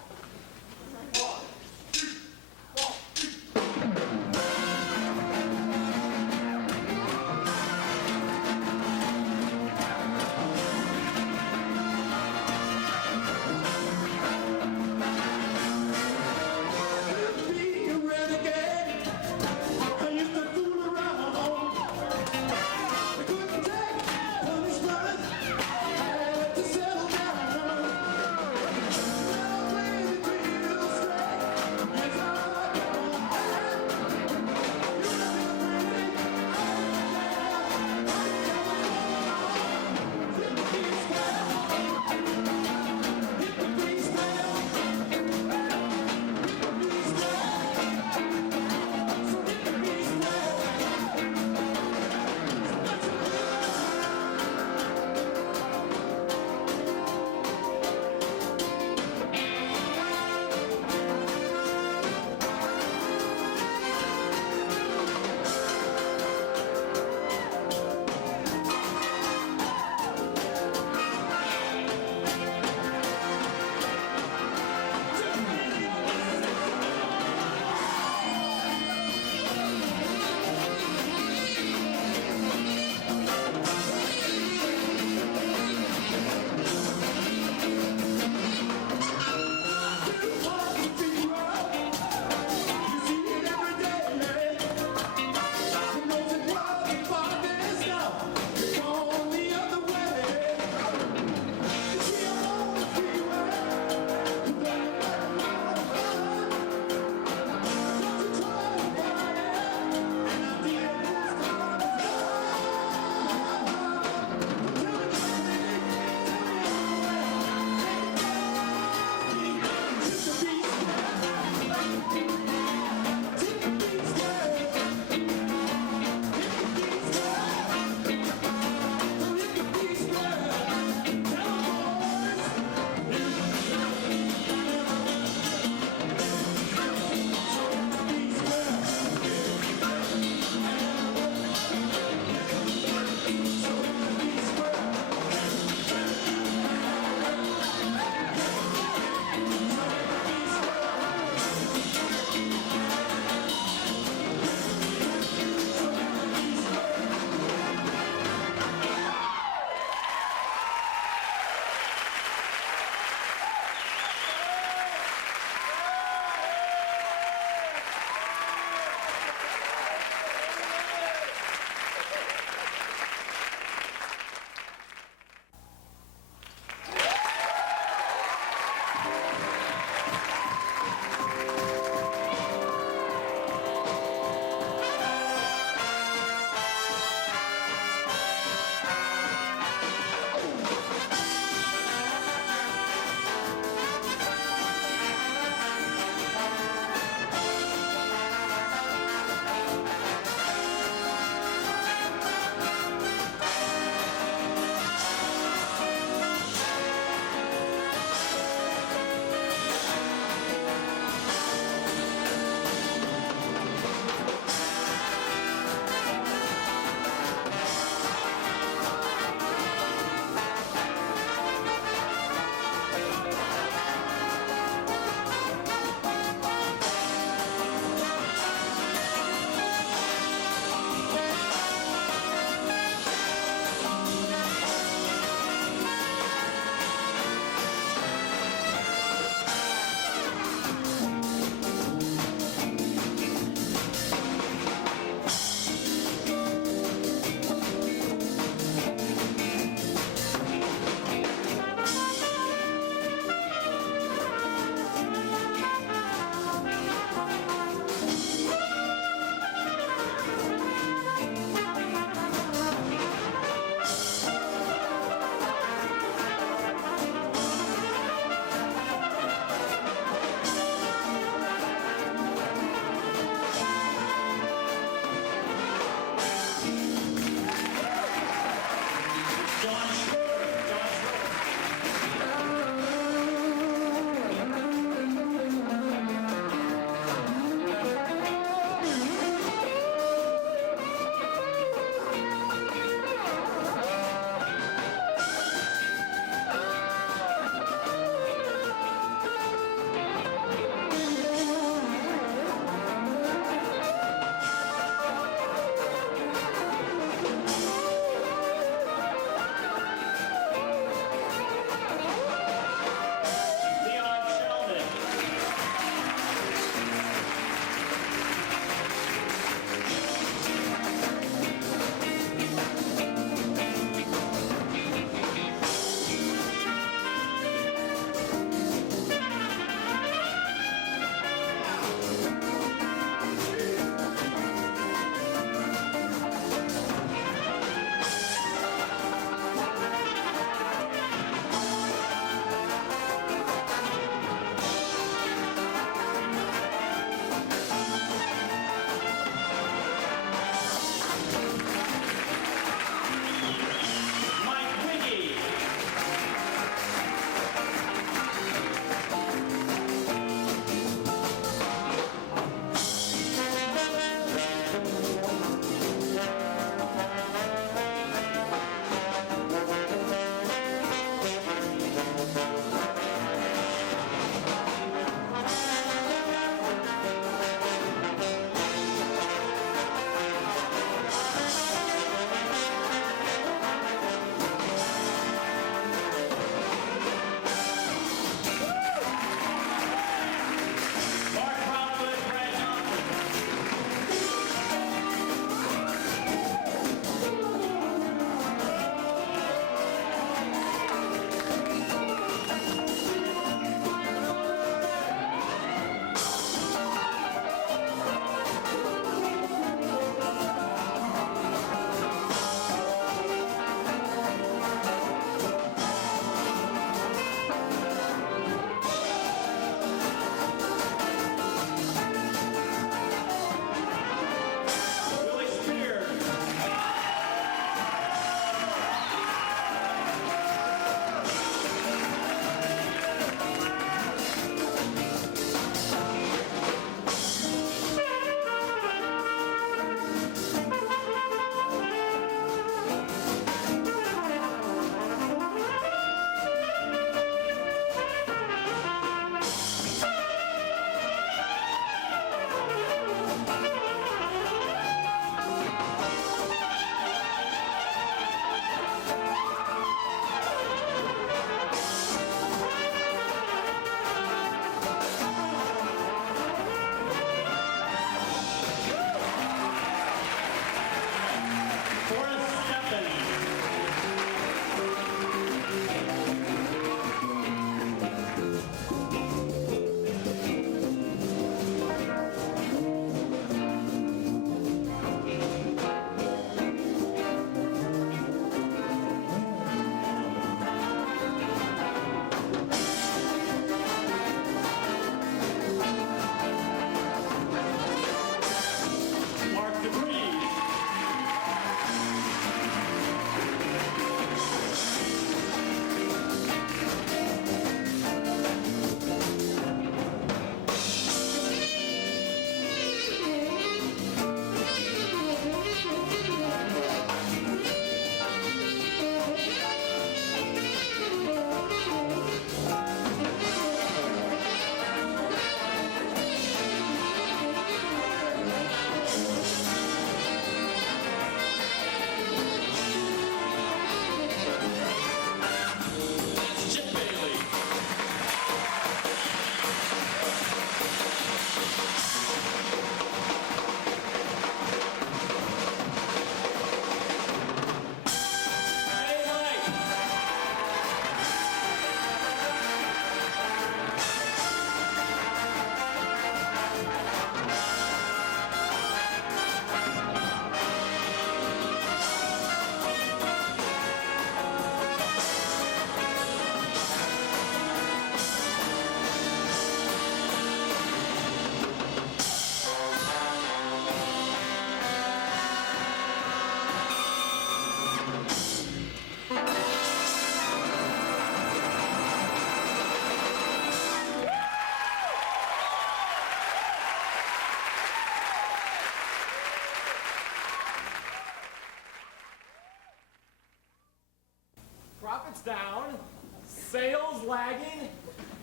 profits down, sales lagging,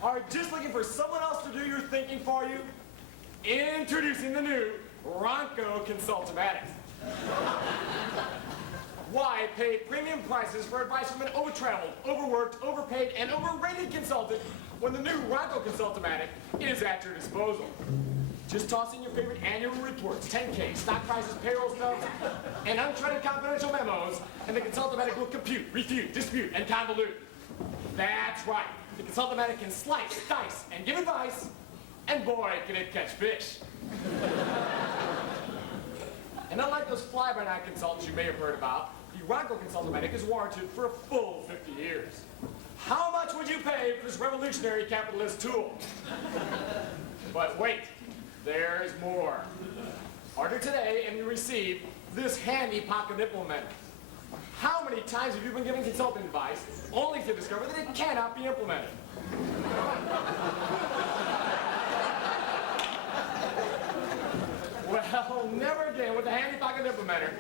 are just looking for someone else to do your thinking for you? Introducing the new Ronco Consultomatic. Why pay premium prices for advice from an over-traveled, overworked, overpaid, and overrated consultant when the new Ronco Consultomatic is at your disposal? Just toss in your favorite annual reports, 10K, stock prices, payroll stubs, and untreaded confidential memos, and the Consultomatic will compute, refute, dispute, and convolute. That's right. The Consultomatic can slice, dice, and give advice, and boy, can it catch fish. And unlike those fly-by-night consultants you may have heard about, the Ronco Consultomatic is warranted for a full 50 years. How much would you pay for this revolutionary capitalist tool? But wait, there's more. Order today and you receive this handy pocket implementer. How many times have you been giving consulting advice only to discover that it cannot be implemented? Well, never again with the handy pocket implementer.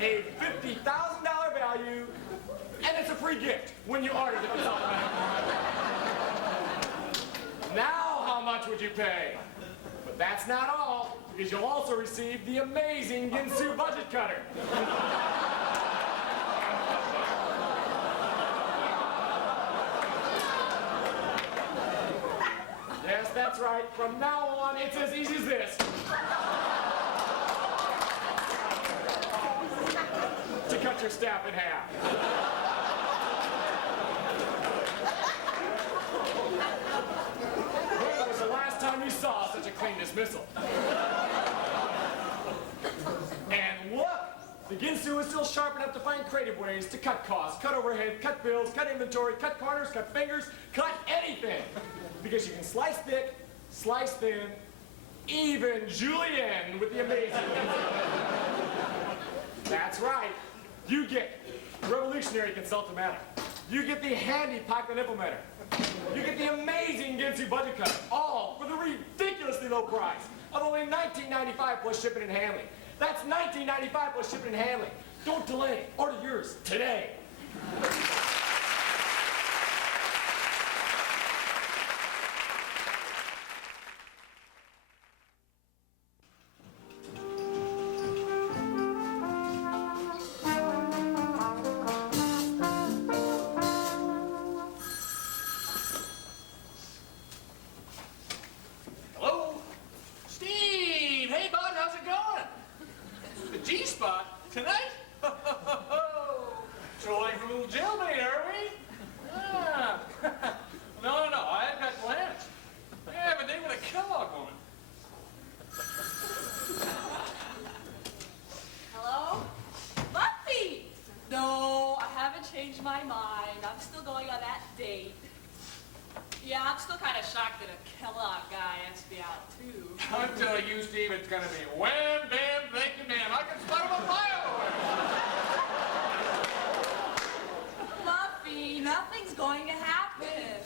A $50,000 value, and it's a free gift when you order the Consultomatic. Now how much would you pay? But that's not all, because you'll also receive the amazing Ginsu Budget Cutter. Yes, that's right. From now on, it's as easy as this. To cut your staff in half. When was the last time you saw such a clean dismissal? And look, the Ginsu is still sharp enough to find creative ways to cut costs, cut overhead, cut bills, cut inventory, cut corners, cut fingers, cut anything. Because you can slice thick, slice thin, even julienne with the amazing That's right. You get revolutionary Consultomatic. You get the handy pocket implementer. You get the amazing Ginsu Budget Cutter, all for the ridiculously low price of only $19.95 plus shipping and handling. That's $19.95 plus shipping and handling. Don't delay. Order yours today. Hello? Steve! Hey, bud, how's it going? The G-spot? Tonight? Trolling for a little jailbait, are we? Ah. No, I've got plans. I have a date with a Kellogg woman. Hello? Buffy! No, I haven't changed my mind. I'm still going on that date. Yeah, I'm still kind of shocked that a Kellogg guy asked me out, too. I'm telling you, Steve, it's gonna be wham, bam, thank you, ma'am. I can spot him a mile away. Buffy, nothing's going to happen.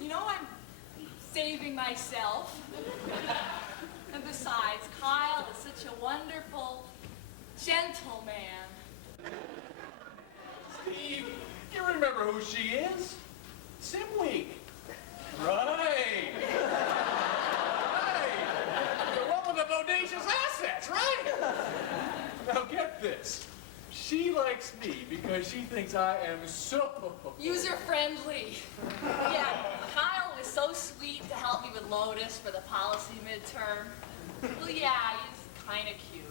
You know, I'm saving myself. And besides, Kyle is such a wonderful gentleman. Steve, you remember who she is? Sim Week. Right. The one with the bodacious assets, right? Now get this. She likes me because she thinks I am so... User-friendly. Yeah, Kyle was so sweet to help me with Lotus for the policy midterm. Well, yeah, he's kind of cute.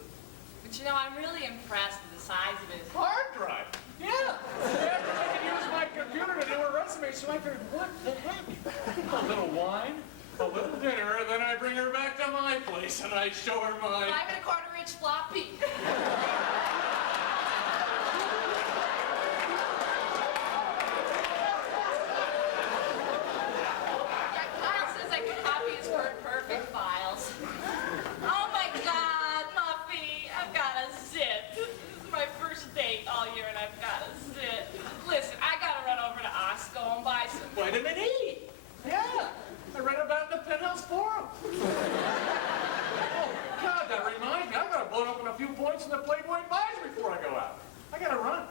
But you know, I'm really impressed with the size of his... Hard drive? Yeah. After I could use my computer to do a resume, so I figured, what the heck? A little wine, a little dinner, then I bring her back to my place and I show her my... 5 1/4-inch floppy. Kyle says I can copy his WordPerfect files. Oh my God, Muffy, I've got a zit. This is my first date all year and I've got a zit. Listen, I gotta run over to Osco and buy some Vitamin E. Yeah. I read about it in the Penthouse Forum. Oh, God, that reminds me. I gotta blow up in a few points in the Playboy Advisor before I go out. I gotta run.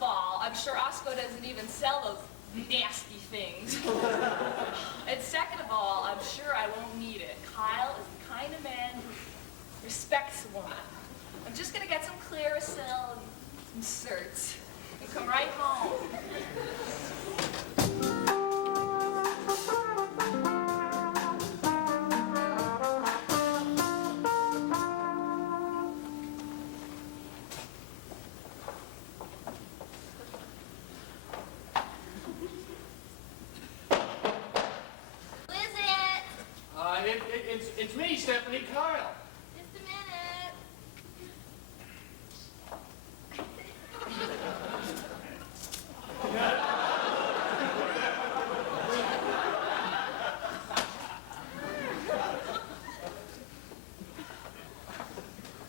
of all, I'm sure Osco doesn't even sell those nasty things. And second of all, I'm sure I won't need it. Kyle is the kind of man who respects a woman. I'm just going to get some Clearasil and some certs and come right home. It's me, Stephanie, Kyle. Just a minute.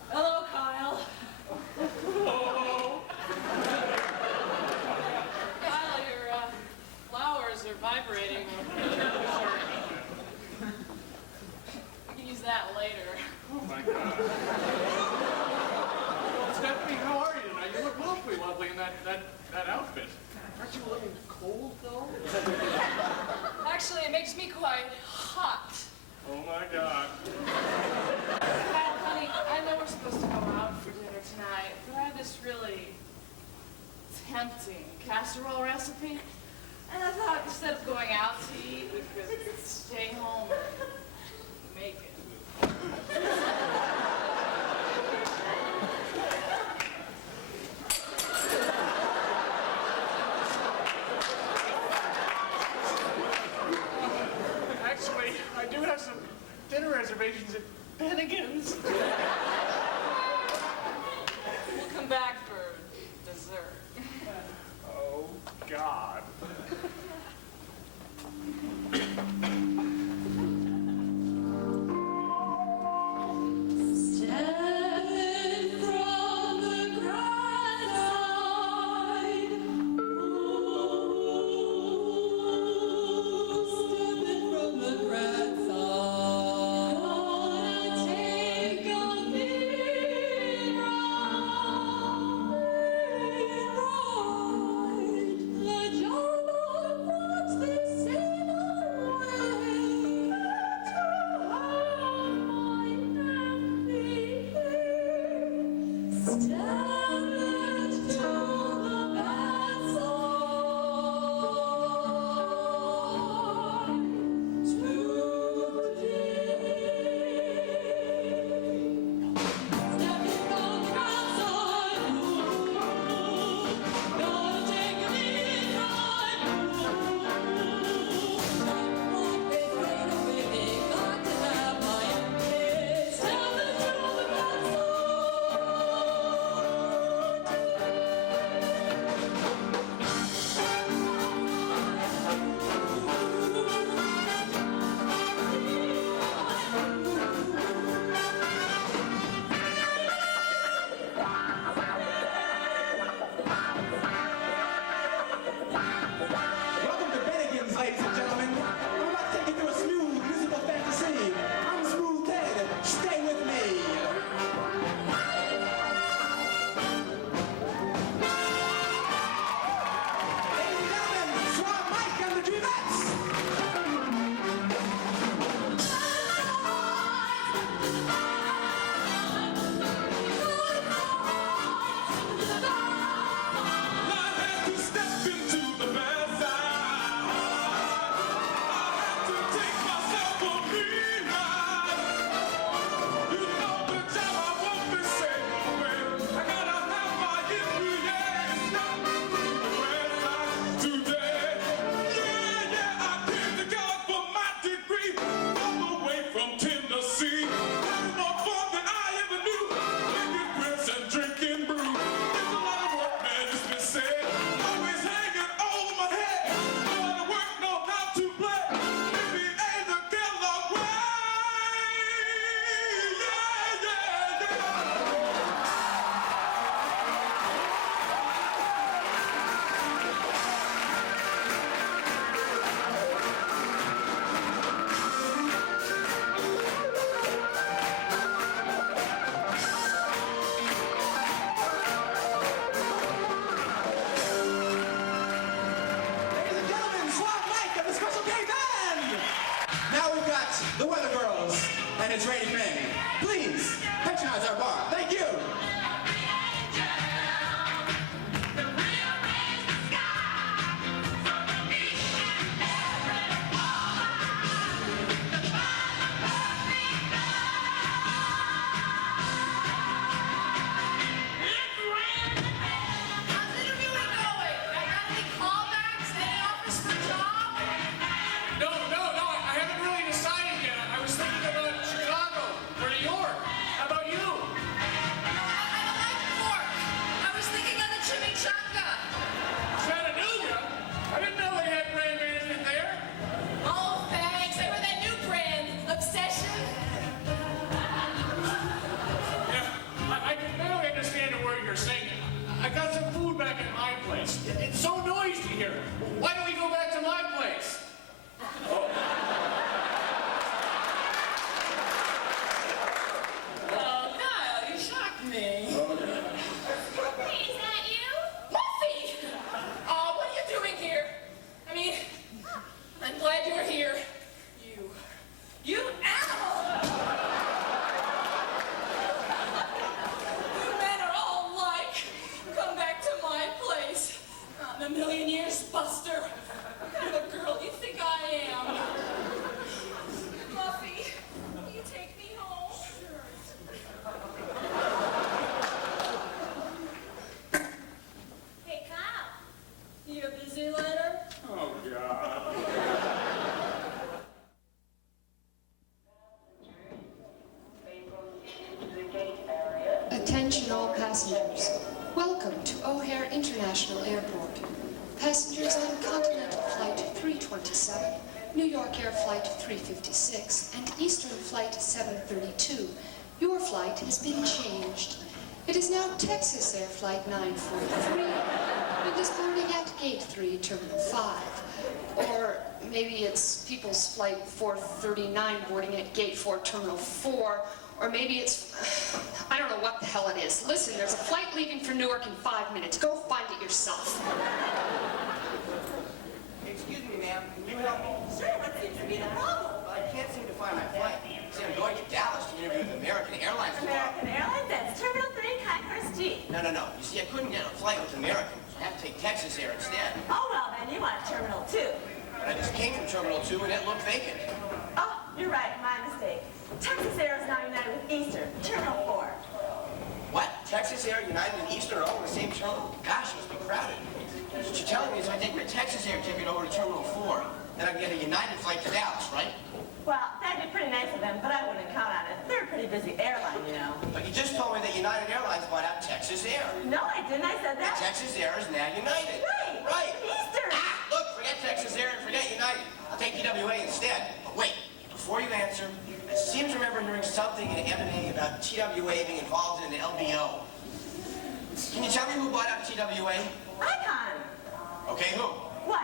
Hello, Kyle. Oh. Kyle, your flowers are vibrating. We can use that later. Oh my God. Well, Stephanie, how are you tonight? You look awfully lovely in that outfit. Aren't you a little cold, though? Actually, it makes me quite hot. Oh my God. Kyle, honey, I know we're supposed to go out for dinner tonight, but I have this really tempting casserole recipe. And I thought instead of going out to eat, we could stay home and make it. Actually, I do have some dinner reservations at Bennigan's. We'll come back for dessert. Oh, God. here. Why don't we go back to my place? Oh, Kyle, you shocked me. Hey, is that you? Muffy! Oh, what are you doing here? I mean, I'm glad you're here. You animal! You men are all alike. Come back to my place. Not in a million years, Buster. What kind of a girl do you think I am? Muffy, will you take me home? Hey, Kyle. You busy later? Oh, God. Attention all passengers. Welcome to O'Hare International Airport. Passengers on Continental Flight 327, New York Air Flight 356, and Eastern Flight 732, your flight has been changed. It is now Texas Air Flight 943 and is boarding at Gate 3, Terminal 5. Or maybe it's People's Flight 439 boarding at Gate 4, Terminal 4. Or maybe it's, I don't know what the hell it is. Listen, there's a flight leaving for Newark in 5 minutes. Go find it yourself. Excuse me, ma'am. Can you help me? Sure, what seems to be the problem? I can't seem to find my flight. See, I'm going to Dallas to interview with American Airlines tomorrow. American Airlines, that's Terminal 3, Concourse G. No. You see, I couldn't get a flight with American, so I have to take Texas Air instead. Oh, well, then you want Terminal 2. But I just came from Terminal 2 and it looked vacant. Oh, you're right, my mistake. Texas Air is now united with Eastern, Terminal 4. What? Texas Air, United, and Eastern are all in the same terminal? Gosh, it must be crowded. What you're telling me is I take my Texas Air ticket over to Terminal 4, then I can get a United flight to Dallas, right? Well, that'd be pretty nice of them, but I wouldn't count on it. They're a pretty busy airline, you know. But you just told me that United Airlines bought out Texas Air. No, I didn't. I said that. And Texas Air is now United. Right. Right. Eastern. Look, forget Texas Air and forget United. I'll take TWA instead. But wait, before you answer, I seem to remember hearing something in M&A about TWA being involved in an LBO. Can you tell me who bought out TWA? Icon. Okay, who? What?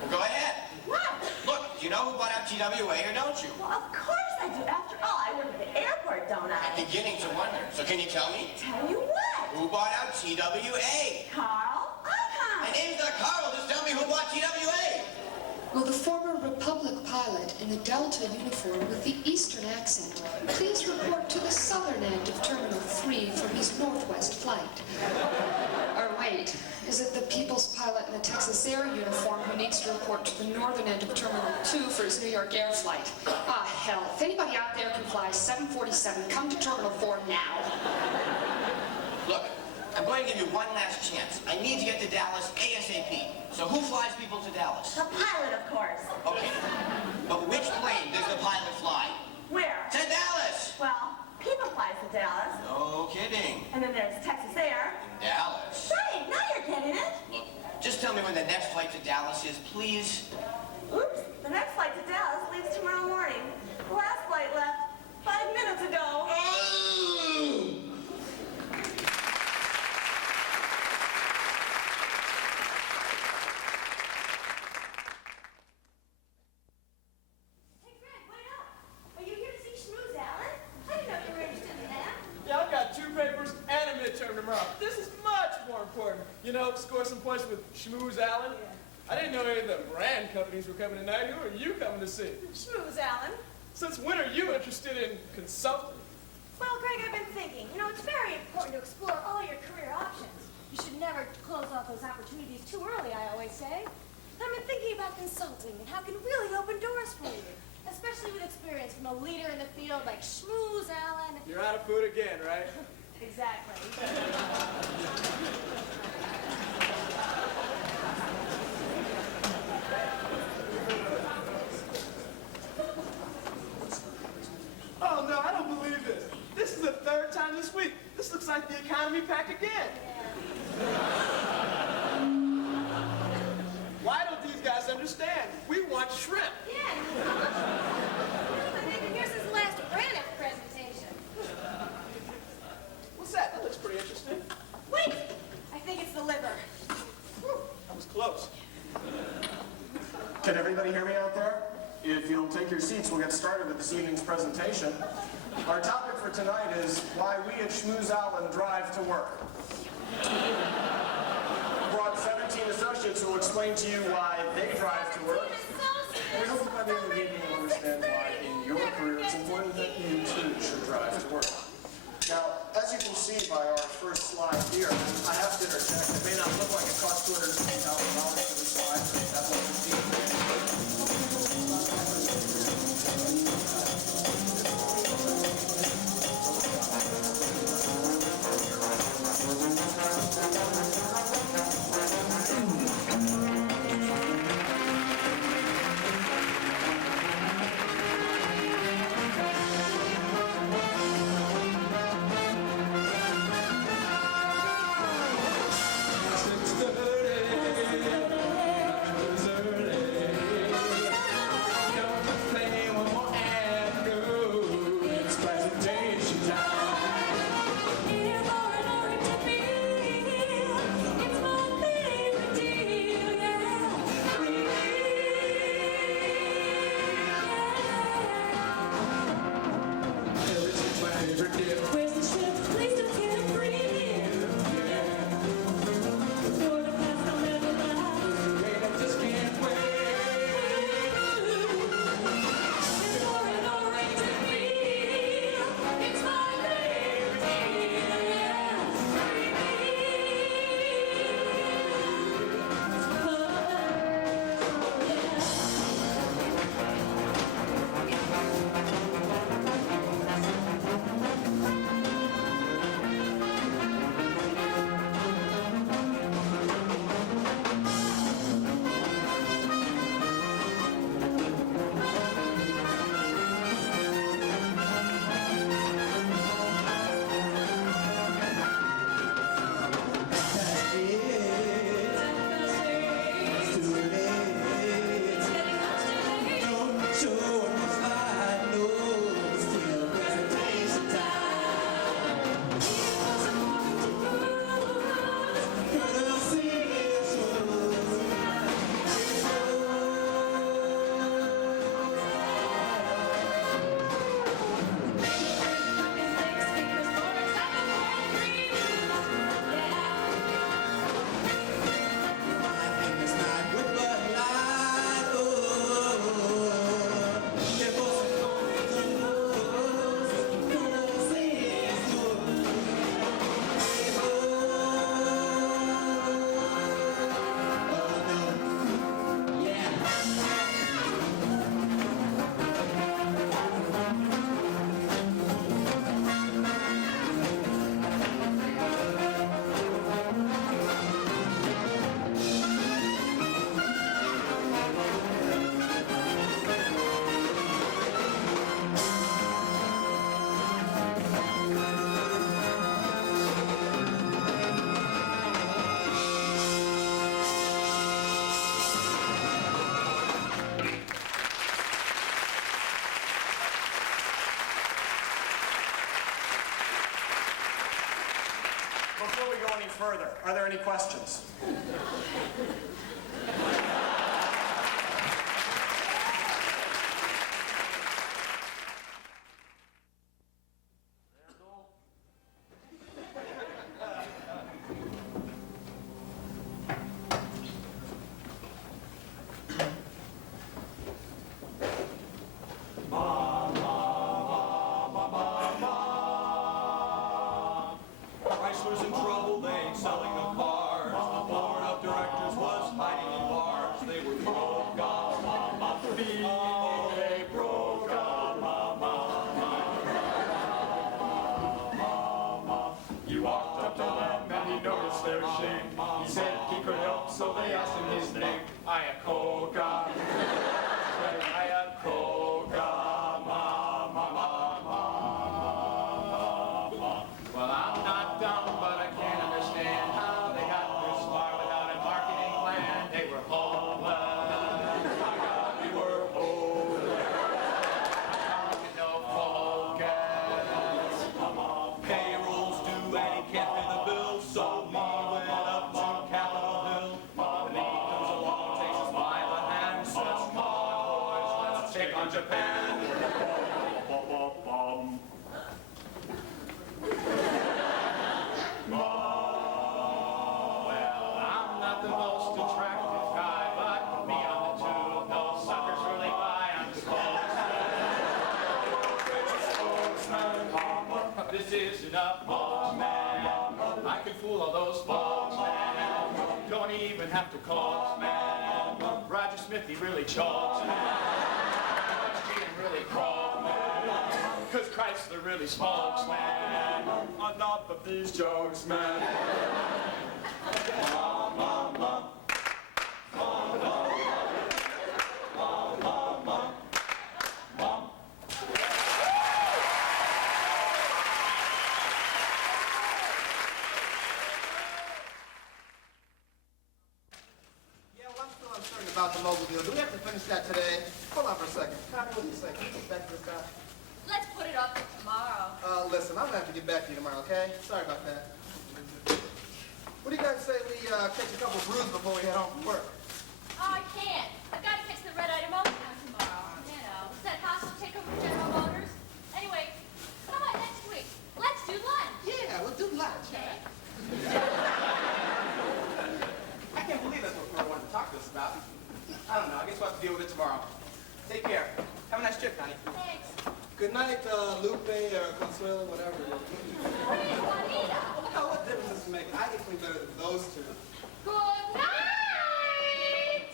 Well, go ahead. What? Look, do you know who bought out TWA or don't you? Well, of course I do. After all, I work at the airport, don't I? I'm beginning to wonder. So can you tell me? Tell you what? Who bought out TWA? Carl Icon. My name's not Carl. Just tell me who bought TWA. Will the former Republic pilot in a Delta uniform with the Eastern accent please report to the southern end of Terminal 3 for his Northwest flight? Or wait, is it the People's pilot in a Texas Air uniform who needs to report to the northern end of Terminal 2 for his New York Air flight? Ah, hell, if anybody out there can fly 747, come to Terminal 4 now. Look, I'm going to give you one last chance. I need to get to Dallas ASAP. So who flies people to Dallas? The pilot, of course. Okay. But which plane does the pilot fly? Where? To Dallas. Well, People flies to Dallas. No kidding. And then there's Texas Air. In Dallas. Right, now you're getting it. Look, just tell me when the next flight to Dallas is, please. Oops, the next flight to Dallas leaves tomorrow morning. The last flight left 5 minutes ago. This is much more important. You know, score some points with Schmooze Allen. I didn't know any of the brand companies were coming tonight. Who are you coming to see? Schmooze Allen. Since when are you interested in consulting? Well, Greg, I've been thinking. You know, it's very important to explore all your career options. You should never close off those opportunities too early, I always say. I've been thinking about consulting and how it can really open doors for you, especially with experience from a leader in the field like Schmooze Allen. You're out of food again, right? Exactly. Oh, no, I don't believe this. This is the third time this week. This looks like the economy pack again. Why don't these guys understand? We want shrimp. Yeah. I think here's his last Granite presentation. What's that? That looks pretty interesting. Wait! anybody hear me out there? If you'll take your seats, we'll get started with this evening's presentation. Our topic for tonight is why we at Schmooze Allen drive to work. We brought 17 associates who will explain to you why they drive to work. We hope by the end of the evening you'll understand why in your career it's important that you too should drive to work. Now, as you can see by our first slide here, I have to interject, it may not look like it costs $250,000 for this slide, but that was Before we go any further, are there any questions? So we went up to Capitol Hill. When he comes along, takes us by the hand. Japan. Well, I'm not the most attractive guy, but me on the tube, those suckers really buy. I'm spokesman. This isn't a postman. I can fool all those spokesmen. Don't even have to call man. Roger Smith, he really chokes man. Really crawl man. Cause Chrysler really smokes man. Enough of these jokes, man. About the mobile deal. Do we have to finish that today? Hold on for a second. Connie, what do you say? Can you get back to this guy? Let's put it off for tomorrow. Listen, I'm gonna have to get back to you tomorrow, okay? Sorry about that. What do you guys say we catch a couple brews before we head home from work? Oh, I can't. I've got to catch the red-eyed Motown tomorrow. You know, it's that hostile takeover of General Motors. Anyway, how about next week? Let's do lunch. Yeah, we'll do lunch. Okay. I can't believe that's what Pearl wanted to talk to us about. I don't know. I guess we'll have to deal with it tomorrow. Take care. Have a nice trip, Connie. Thanks. Good night, Lupe or Consuelo, whatever. Hey, Juanita. Oh, what difference does it make? I get clean better than those two. Good night.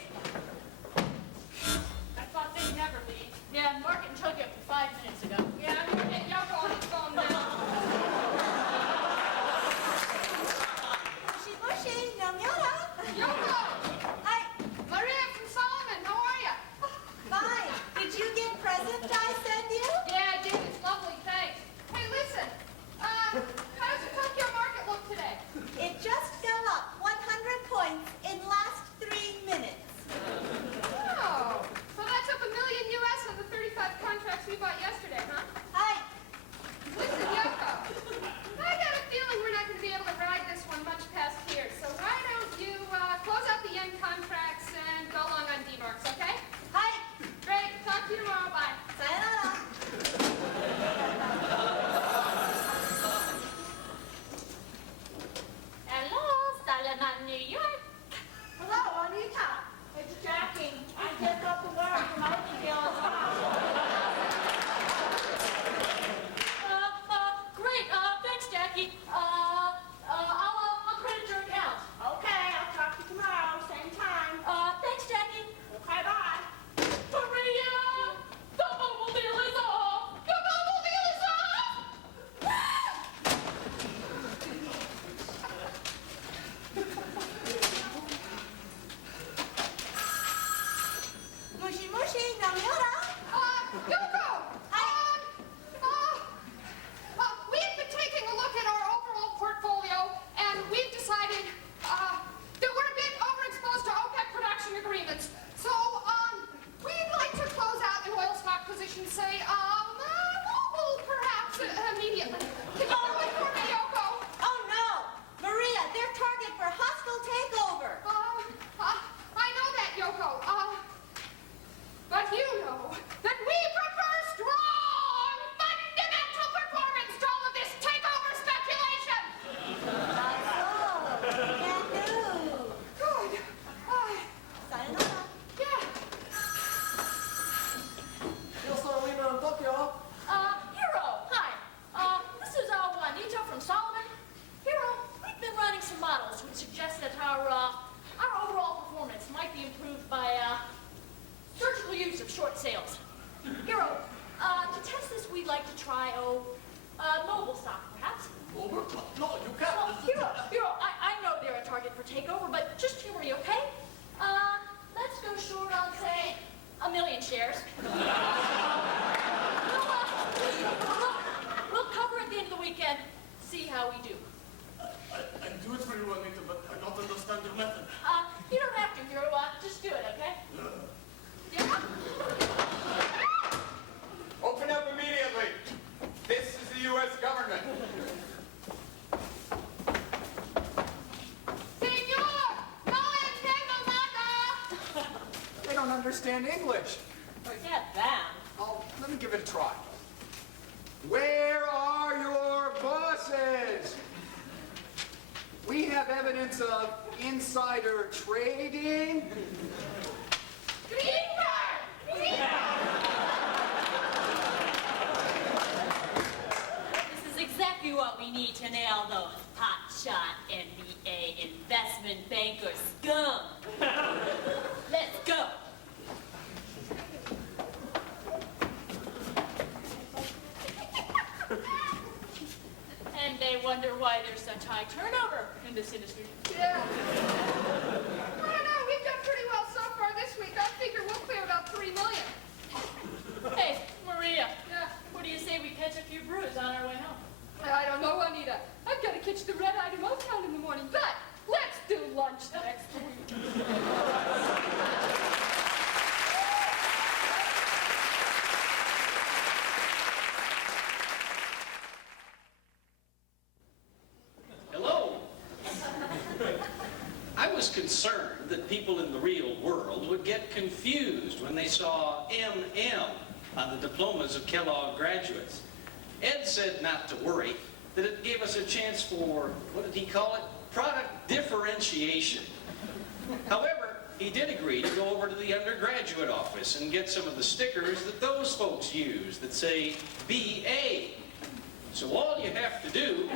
I thought they'd never leave. Yeah, Market took it 5 minutes ago. Yeah, I'm gonna get Yoko on his phone now. Mushy, mushy, Namyota. Yoko! Hi, Maria from Solomon. How are you? Fine. Did you get present I sent you? Yeah, I did. It's lovely. Thanks. Hey, listen. How does the Tokyo market look today? It just fell up 100 points in last 3 minutes. Oh, so that's up $1 million US on the 35 contracts we bought yesterday, huh? Hi. Listen, Yoko. I got a feeling we're not going to be able to ride this one much past here. So why don't you close out the yen contracts and go along on D-marks, okay? Hi. Great. Talk to you tomorrow. Bye. Sayonara. Hello, Salaman, New York. Hello, Anita. It's Jackie. I just got the word from Nightingale's house. Great. Thanks, Jackie. I'll credit your account. Okay, I'll talk to you tomorrow, same time. Thanks, Jackie. Okay, bye. Maria, the mobile deal is off. The mobile deal is off. Mushy, mushy, Namyota. Yoko. We've been taking a look at our overall portfolio, and we've decided that we're a bit overexposed to OPEC production agreements. So, we'd like to close out an oil stock position, say, mobile, perhaps, immediately. Can you do it for me, Yoko? Oh, no. Maria, they're target for hostile takeover. I know that, Yoko. But you know that we prefer strong, fundamental performance to all of this takeover speculation. Can do. Good. Sayonara. Yeah. Yo soy Lima en Tokyo. Hero, hi. This is Juanita from Solomon. Hero, we've been running some models which suggest that our overall performance might be improved by surgical use of short sails. Hero, to test this, we'd like to try mobile stock, perhaps. Over? No, you can't. Well, Hero, I know they're a target for takeover, but just humor me, okay? Let's go short on, say, 1 million shares. We'll cover at the end of the weekend, see how we do. I do it for you, Anita, but I don't understand your method. You don't have to, Hero. Just do it, okay? Yeah? Open up immediately. This is the U.S. government. Senor, no entiendo nada. They don't understand English. Forget them. me give it a try. Where are your bosses? We have evidence of insider trading. This is exactly what we need to nail those hotshot NBA investment banker scum. Let's go. And they wonder why there's such high turnover in this industry. Yeah. I don't know. We've done pretty well so far this week. I figure we'll clear about $3 million. Hey, Maria. Yeah. What do you say we catch a few brews on our way home? I don't know, Juanita. I've got to catch the red eye to Motown in the morning, but let's do lunch next week. Hello. I was concerned that people in the real world would get confused when they saw MM on the diplomas of Kellogg graduates. Ed said not to worry, that it gave us a chance for, what did he call it? Product differentiation. However, he did agree to go over to the undergraduate office and get some of the stickers that those folks use that say BA. So all you have to do,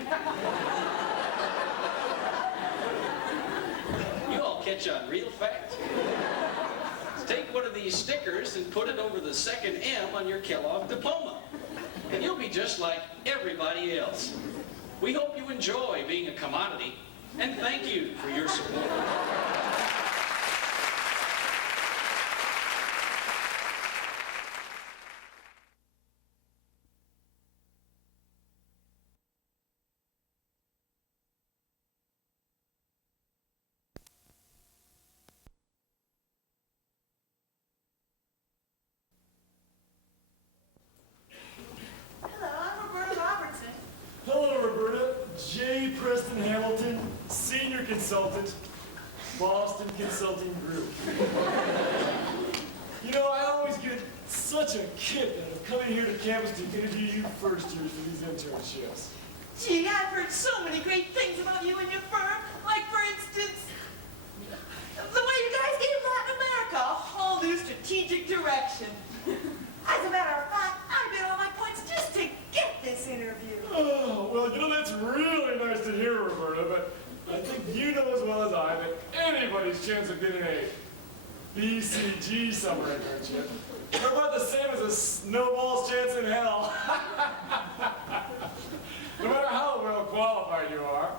you all catch on real fast, is take one of these stickers and put it over the second M on your Kellogg diploma. And you'll be just like everybody else. We hope you enjoy being a commodity, and thank you for your support. Hello, Roberta. J. Preston Hamilton, Senior Consultant, Boston Consulting Group. You know, I always get such a kick out of coming here to campus to interview you first years for these internships. Gee, I've heard so many great things about you and your firm. Like, for instance, the way you guys gave Latin America a whole new strategic direction. As a matter of fact, I bet all my points just to get this interview. Oh, well, you know, that's really nice to hear, Roberta, but I think you know as well as I that anybody's chance of getting a BCG summer internship are about the same as a snowball's chance in hell. No matter how well qualified you are.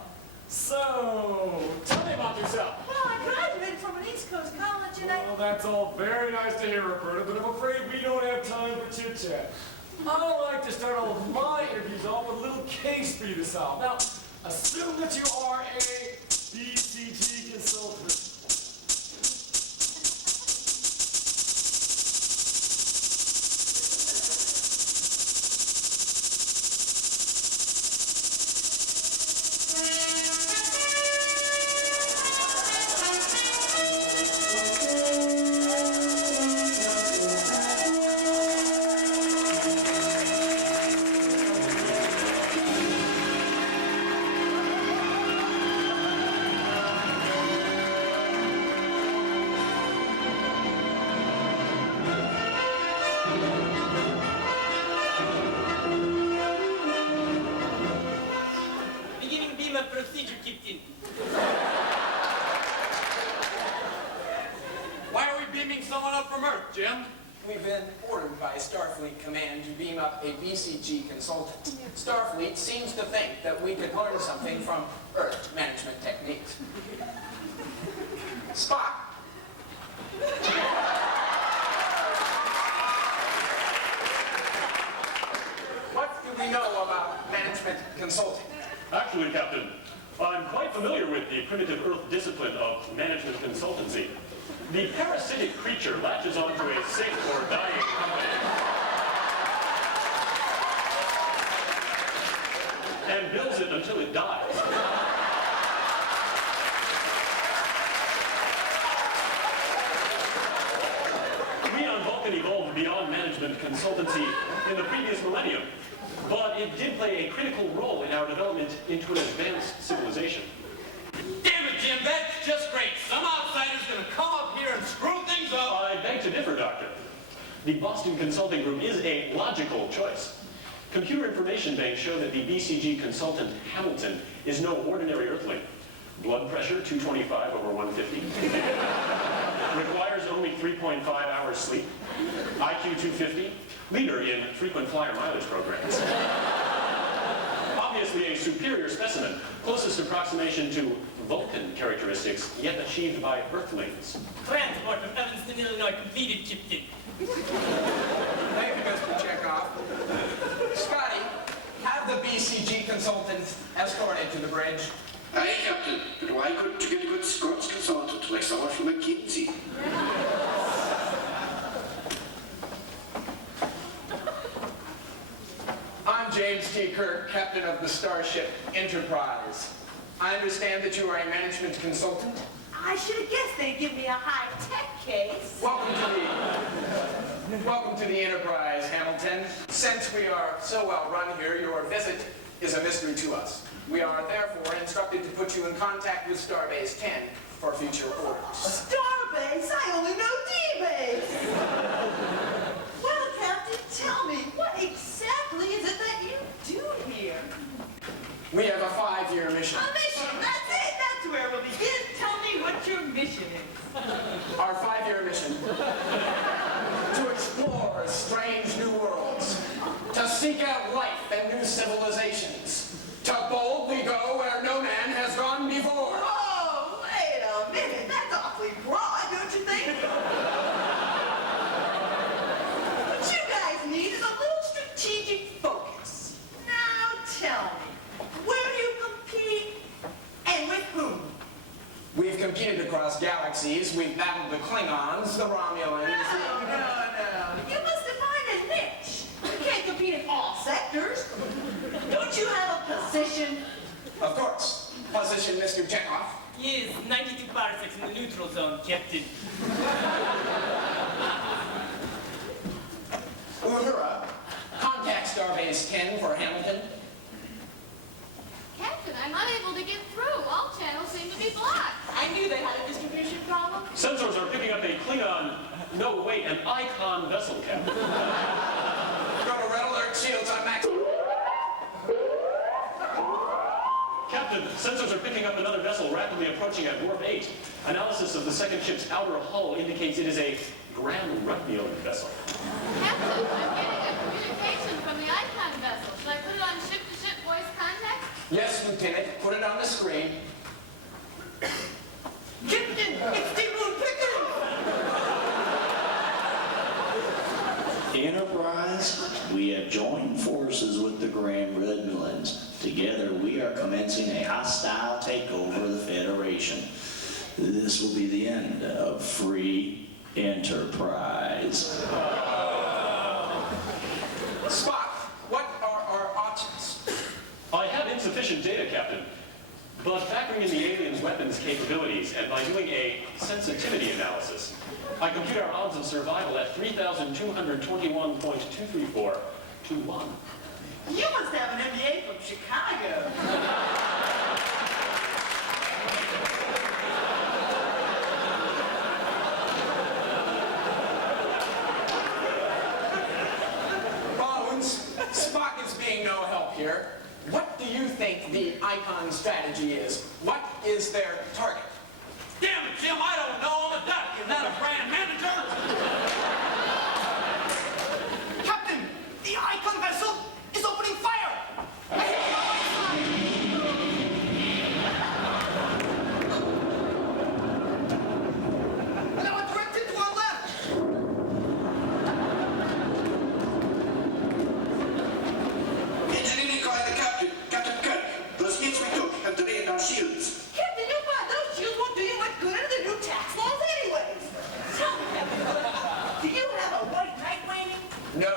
So, tell me about yourself. Well, I graduated from an East Coast college and Well, that's all very nice to hear, Roberta, but I'm afraid we don't have time for chit-chat. I like to start all of my interviews off with a little case for you to solve. Now, assume that you are a BCG consultant. procedure kicked in. Why are we beaming someone up from Earth, Jim? We've been ordered by Starfleet Command to beam up a BCG consultant. Starfleet seems to think that we could learn something from Earth management techniques. Spock. What do we know about management consulting? Actually, Captain, I'm quite familiar with the primitive Earth discipline of management consultancy. The parasitic creature latches onto a sick or dying company and bills it until it dies. We on Vulcan evolved beyond management management consultancy in the previous millennium, but it did play a critical role in our development into an advanced civilization. Damn it, Jim, that's just great. Some outsider's gonna come up here and screw things up. I beg to differ, Doctor. The Boston Consulting Group is a logical choice. Computer information banks show that the BCG consultant Hamilton is no ordinary earthling. Blood pressure 225 over 150. Requires only 3.5 hours sleep. IQ 250. Leader in frequent flyer mileage programs. Obviously a superior specimen, closest approximation to Vulcan characteristics, yet achieved by Earthlings. Transport from Evanston, Illinois, completed, Captain. Thank you, Mr. Chekhov. Scotty, have the BCG consultants escorted to the bridge. Aye, Captain. But why couldn't you get a good Scots consultant like someone from McKinsey? I'm James T. Kirk, captain of the starship Enterprise. I understand that you are a management consultant. I should have guessed they'd give me a high-tech case. Welcome to the Enterprise, Hamilton. Since we are so well run here, your visit is a mystery to us. We are therefore instructed to put you in contact with Starbase 10 for future orders. Starbase? I only know D-Base. Well, Captain, tell me, what exactly is it that you do here? We have a 5-year mission. A mission, that's it. That's where we'll begin. Tell me what your mission is. Our 5-year mission. To explore strange new worlds. To seek out life and new civilizations. To boldly go where no man has gone before. Whoa, wait a minute. That's awfully broad, don't you think? What you guys need is a little strategic focus. Now tell me, where do you compete and with whom? We've competed across galaxies. We've battled the Klingons, the Romulans. No. You must define a niche. You can't compete in all sectors. Don't you have a position? Of course. Position, Mr. Chekhov. Yes, 92 parsecs in the neutral zone, Captain. Uhura, contact Starbase 10 for Hamilton. Captain, I'm unable to get through. All channels seem to be blocked. I knew they had a distribution problem. Sensors are picking up a Klingon, no wait, an Icon vessel, Captain. Go to red alert, shields on max. Captain, sensors are picking up another vessel rapidly approaching at warp 8. Analysis of the second ship's outer hull indicates it is a Grand Rutnian vessel. Captain, I'm getting a communication from the Icon vessel. Should I put it on ship-to-ship voice contact? Yes, Lieutenant. Put it on the screen. Captain, it's the moon Enterprise, we have joined forces with the Grand Rutnians. Together, we are commencing a hostile takeover of the Federation. This will be the end of free enterprise. Spock, what are our options? I have insufficient data, Captain. But factoring in the aliens' weapons capabilities and by doing a sensitivity analysis, I compute our odds of survival at 3,221.234 to 1. You must have an MBA from Chicago. Bones, Spock is being no help here. What do you think the Icon strategy is? What is their target? Damn it, Jim, I don't know. I'm a duck. You're not a brand manager. Captain, the Icon vessel is opening fire. Now it's directed to our left. Engineering call the captain. Captain Kirk, those hits we took have drained our shields. Captain, you find those shields won't do you much good under the new tax laws anyways. Tell me, Captain, do you have a white knight waiting? No,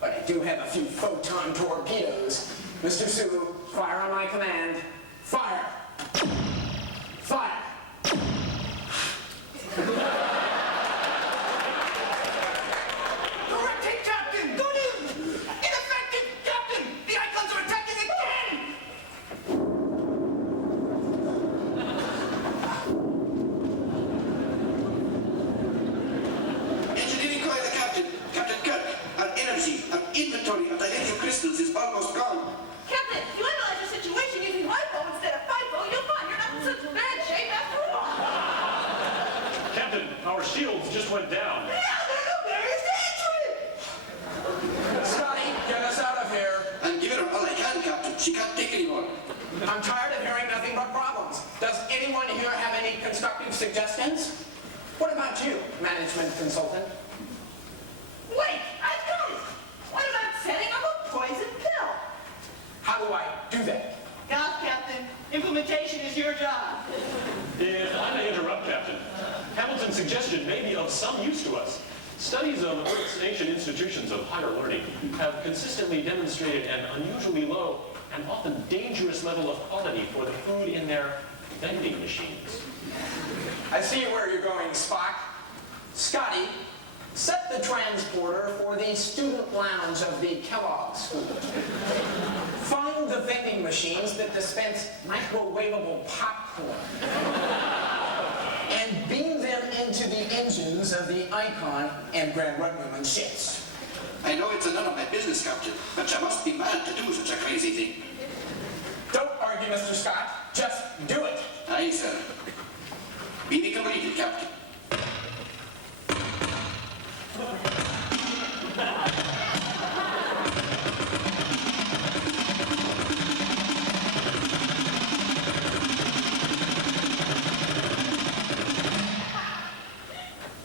but I do have a few photon torpedoes. Mr. Sulu, fire on my command. Fire! Fire! Correct, Captain! our shields just went down. Scotty, get us out of here. I'm giving her all I can, Captain. She can't take anymore. I'm tired of hearing nothing but problems. Does anyone here have any constructive suggestions? What about you, management consultant? Wait, I've got it. What about setting up a poison pill? How do I do that? God, Captain, implementation is your job. If I may interrupt, Captain, Hamilton's suggestion may be of some use to us. Studies of Earth's ancient institutions of higher learning have consistently demonstrated an unusually low and often dangerous level of quality for the food in their vending machines. I see where you're going, Spock. Scotty, set the transporter for the student lounge of the Kellogg School. Find the vending machines that dispense microwavable popcorn. And beam them into the engines of the Icon and Grand Rutland ships. I know it's none of my business, Captain, but you must be mad to do such a crazy thing. Don't argue, Mr. Scott. Just do it. Aye, sir. Be completed, Captain.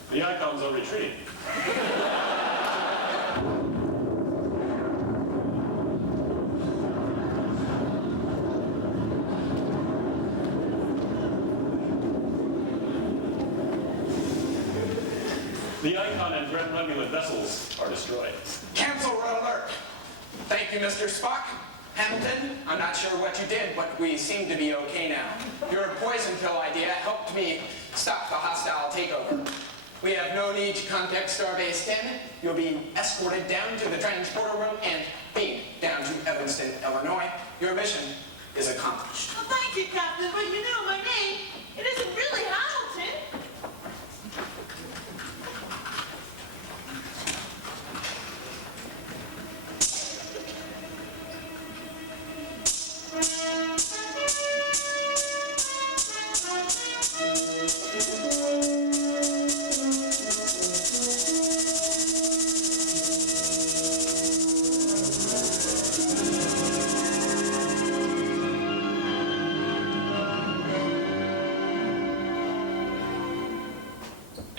The Icons are retreating. The Icon and Grand Romulan vessels are destroyed. Cancel red alert. Thank you, Mr. Spock. Hamilton, I'm not sure what you did, but we seem to be okay now. Your poison pill idea helped me stop the hostile takeover. We have no need to contact Starbase 10. You'll be escorted down to the transporter room and beamed down to Evanston, Illinois. Your mission is accomplished. Well, thank you, Captain, but you know my name. It isn't really Hamilton.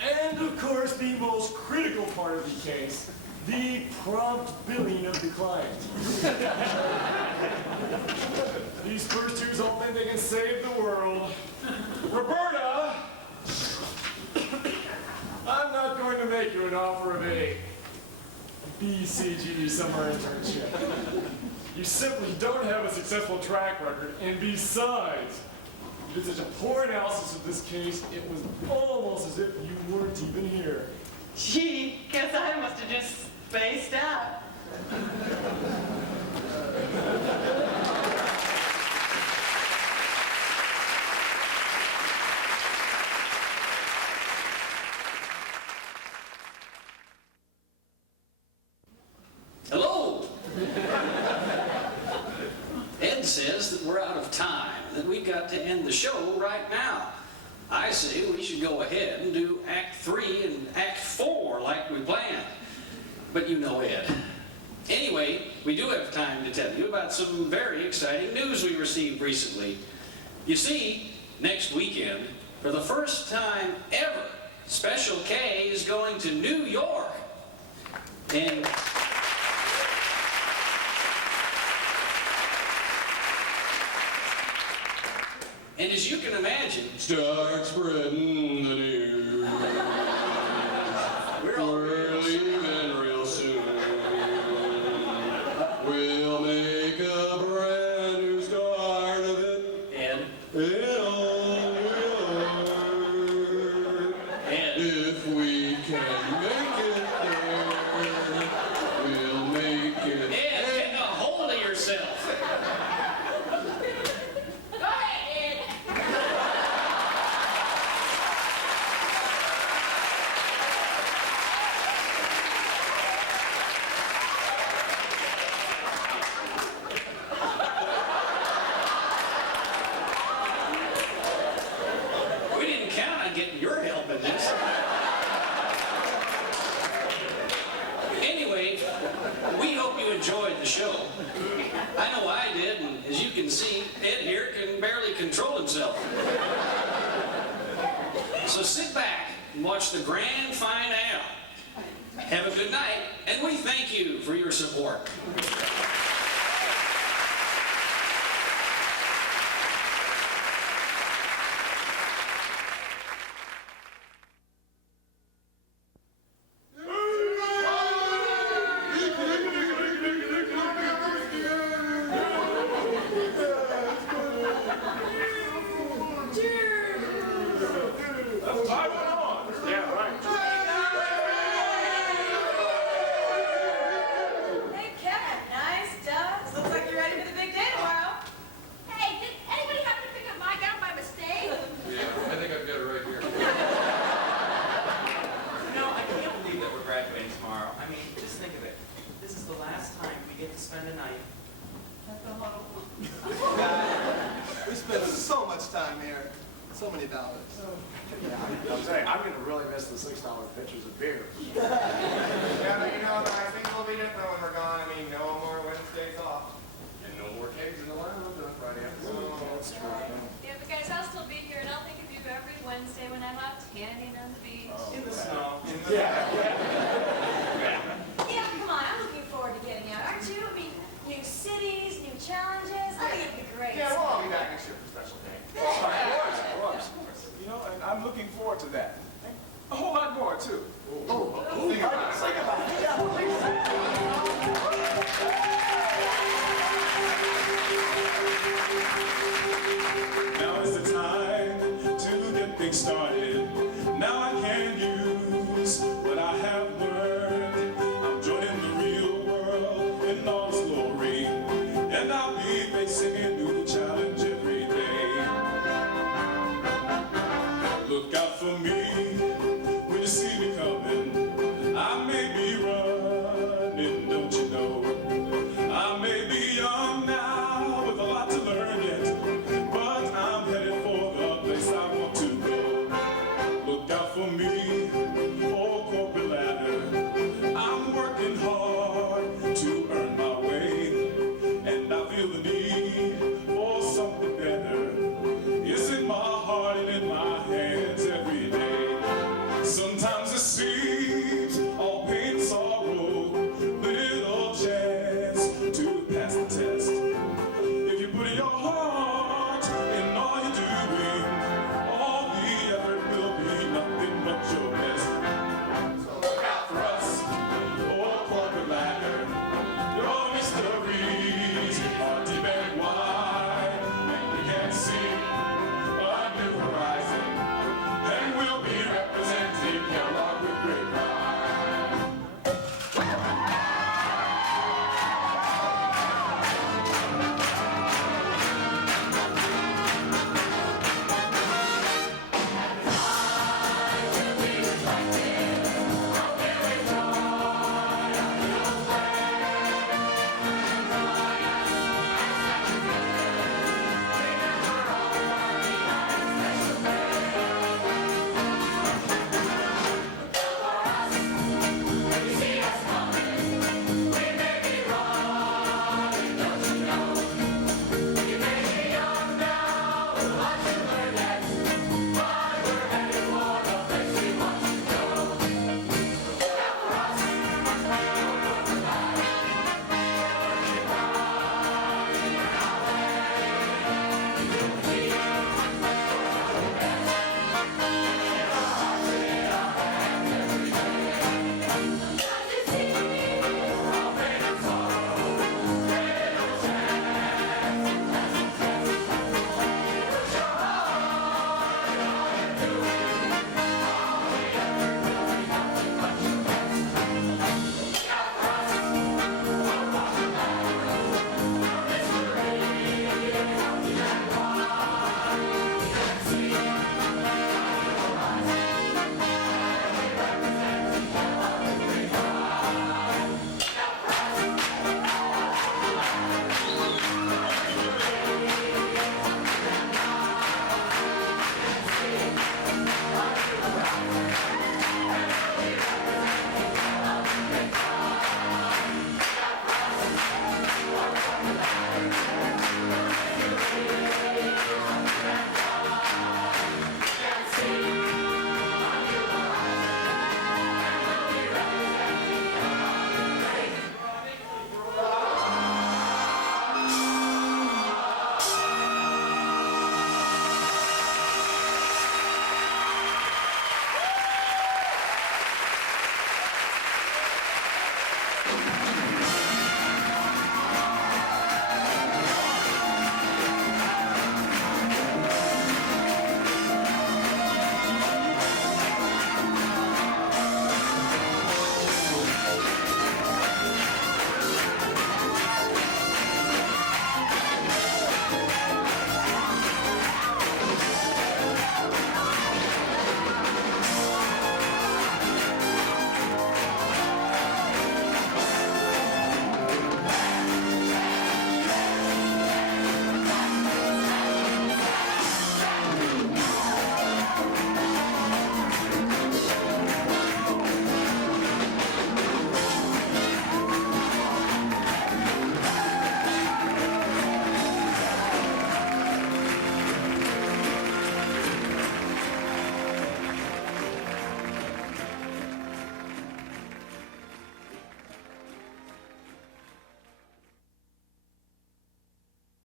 And of course, the most critical part of the case, the prompt billing of the client. These first twos all think they can save the world. Roberta, I'm not going to make you an offer of a BCG summer internship. You simply don't have a successful track record, and besides, you did such a poor analysis of this case, it was almost as if you weren't even here. Gee, guess I must have just spaced out. Hello. Ed says that we're out of time, that we've got to end the show right now. I say we should go ahead and do Act 3 and Act 4 like we planned. But you know Ed. Anyway, we do have time to tell you about some very exciting news we received recently. You see, next weekend, for the first time ever, Special K is going to New York. And as you can imagine, start spreading the news. We're leaving real soon. We'll make a brand new start of it. And if we can make it there, we'll make it. Ed, get a hold of yourself. Go ahead, Ed. control himself. So sit back and watch the grand finale. Have a good night, and we thank you for your support. Hey, Kevin, nice ducks. Looks like you're ready for the big day tomorrow. Hey, did anybody happen to pick up my gown by mistake? Yeah, I think I've got it right here. You know, I can't believe that we're graduating tomorrow. I mean, just think of it. This is the last time we get to spend a night at the huddle. We spent so much time here. So many dollars. Yeah, I'm saying, I'm gonna really miss the $6 pitchers of beer. Yeah, but you know, I think it'll be different when we're gone. I mean, no more Wednesdays off. And no more kegs in the lounge on Friday afternoon. That's true. Yeah, but guys, I'll still be here, and I'll think of you every Wednesday when I'm out tanning on the beach. In the snow. Yeah, come on, I'm looking forward to getting out, aren't you? I mean, new cities, new challenges. I think it'd be great. Yeah, we'll all be back next year for special day. Of course. You know, and I'm looking forward to that. A whole lot more, too. Think about it. Now is the time to get things started. Now I can use what I have learned. I'm joining the real world in all its glory, and I'll be facing a new challenge every day. Look out for me when you see me coming.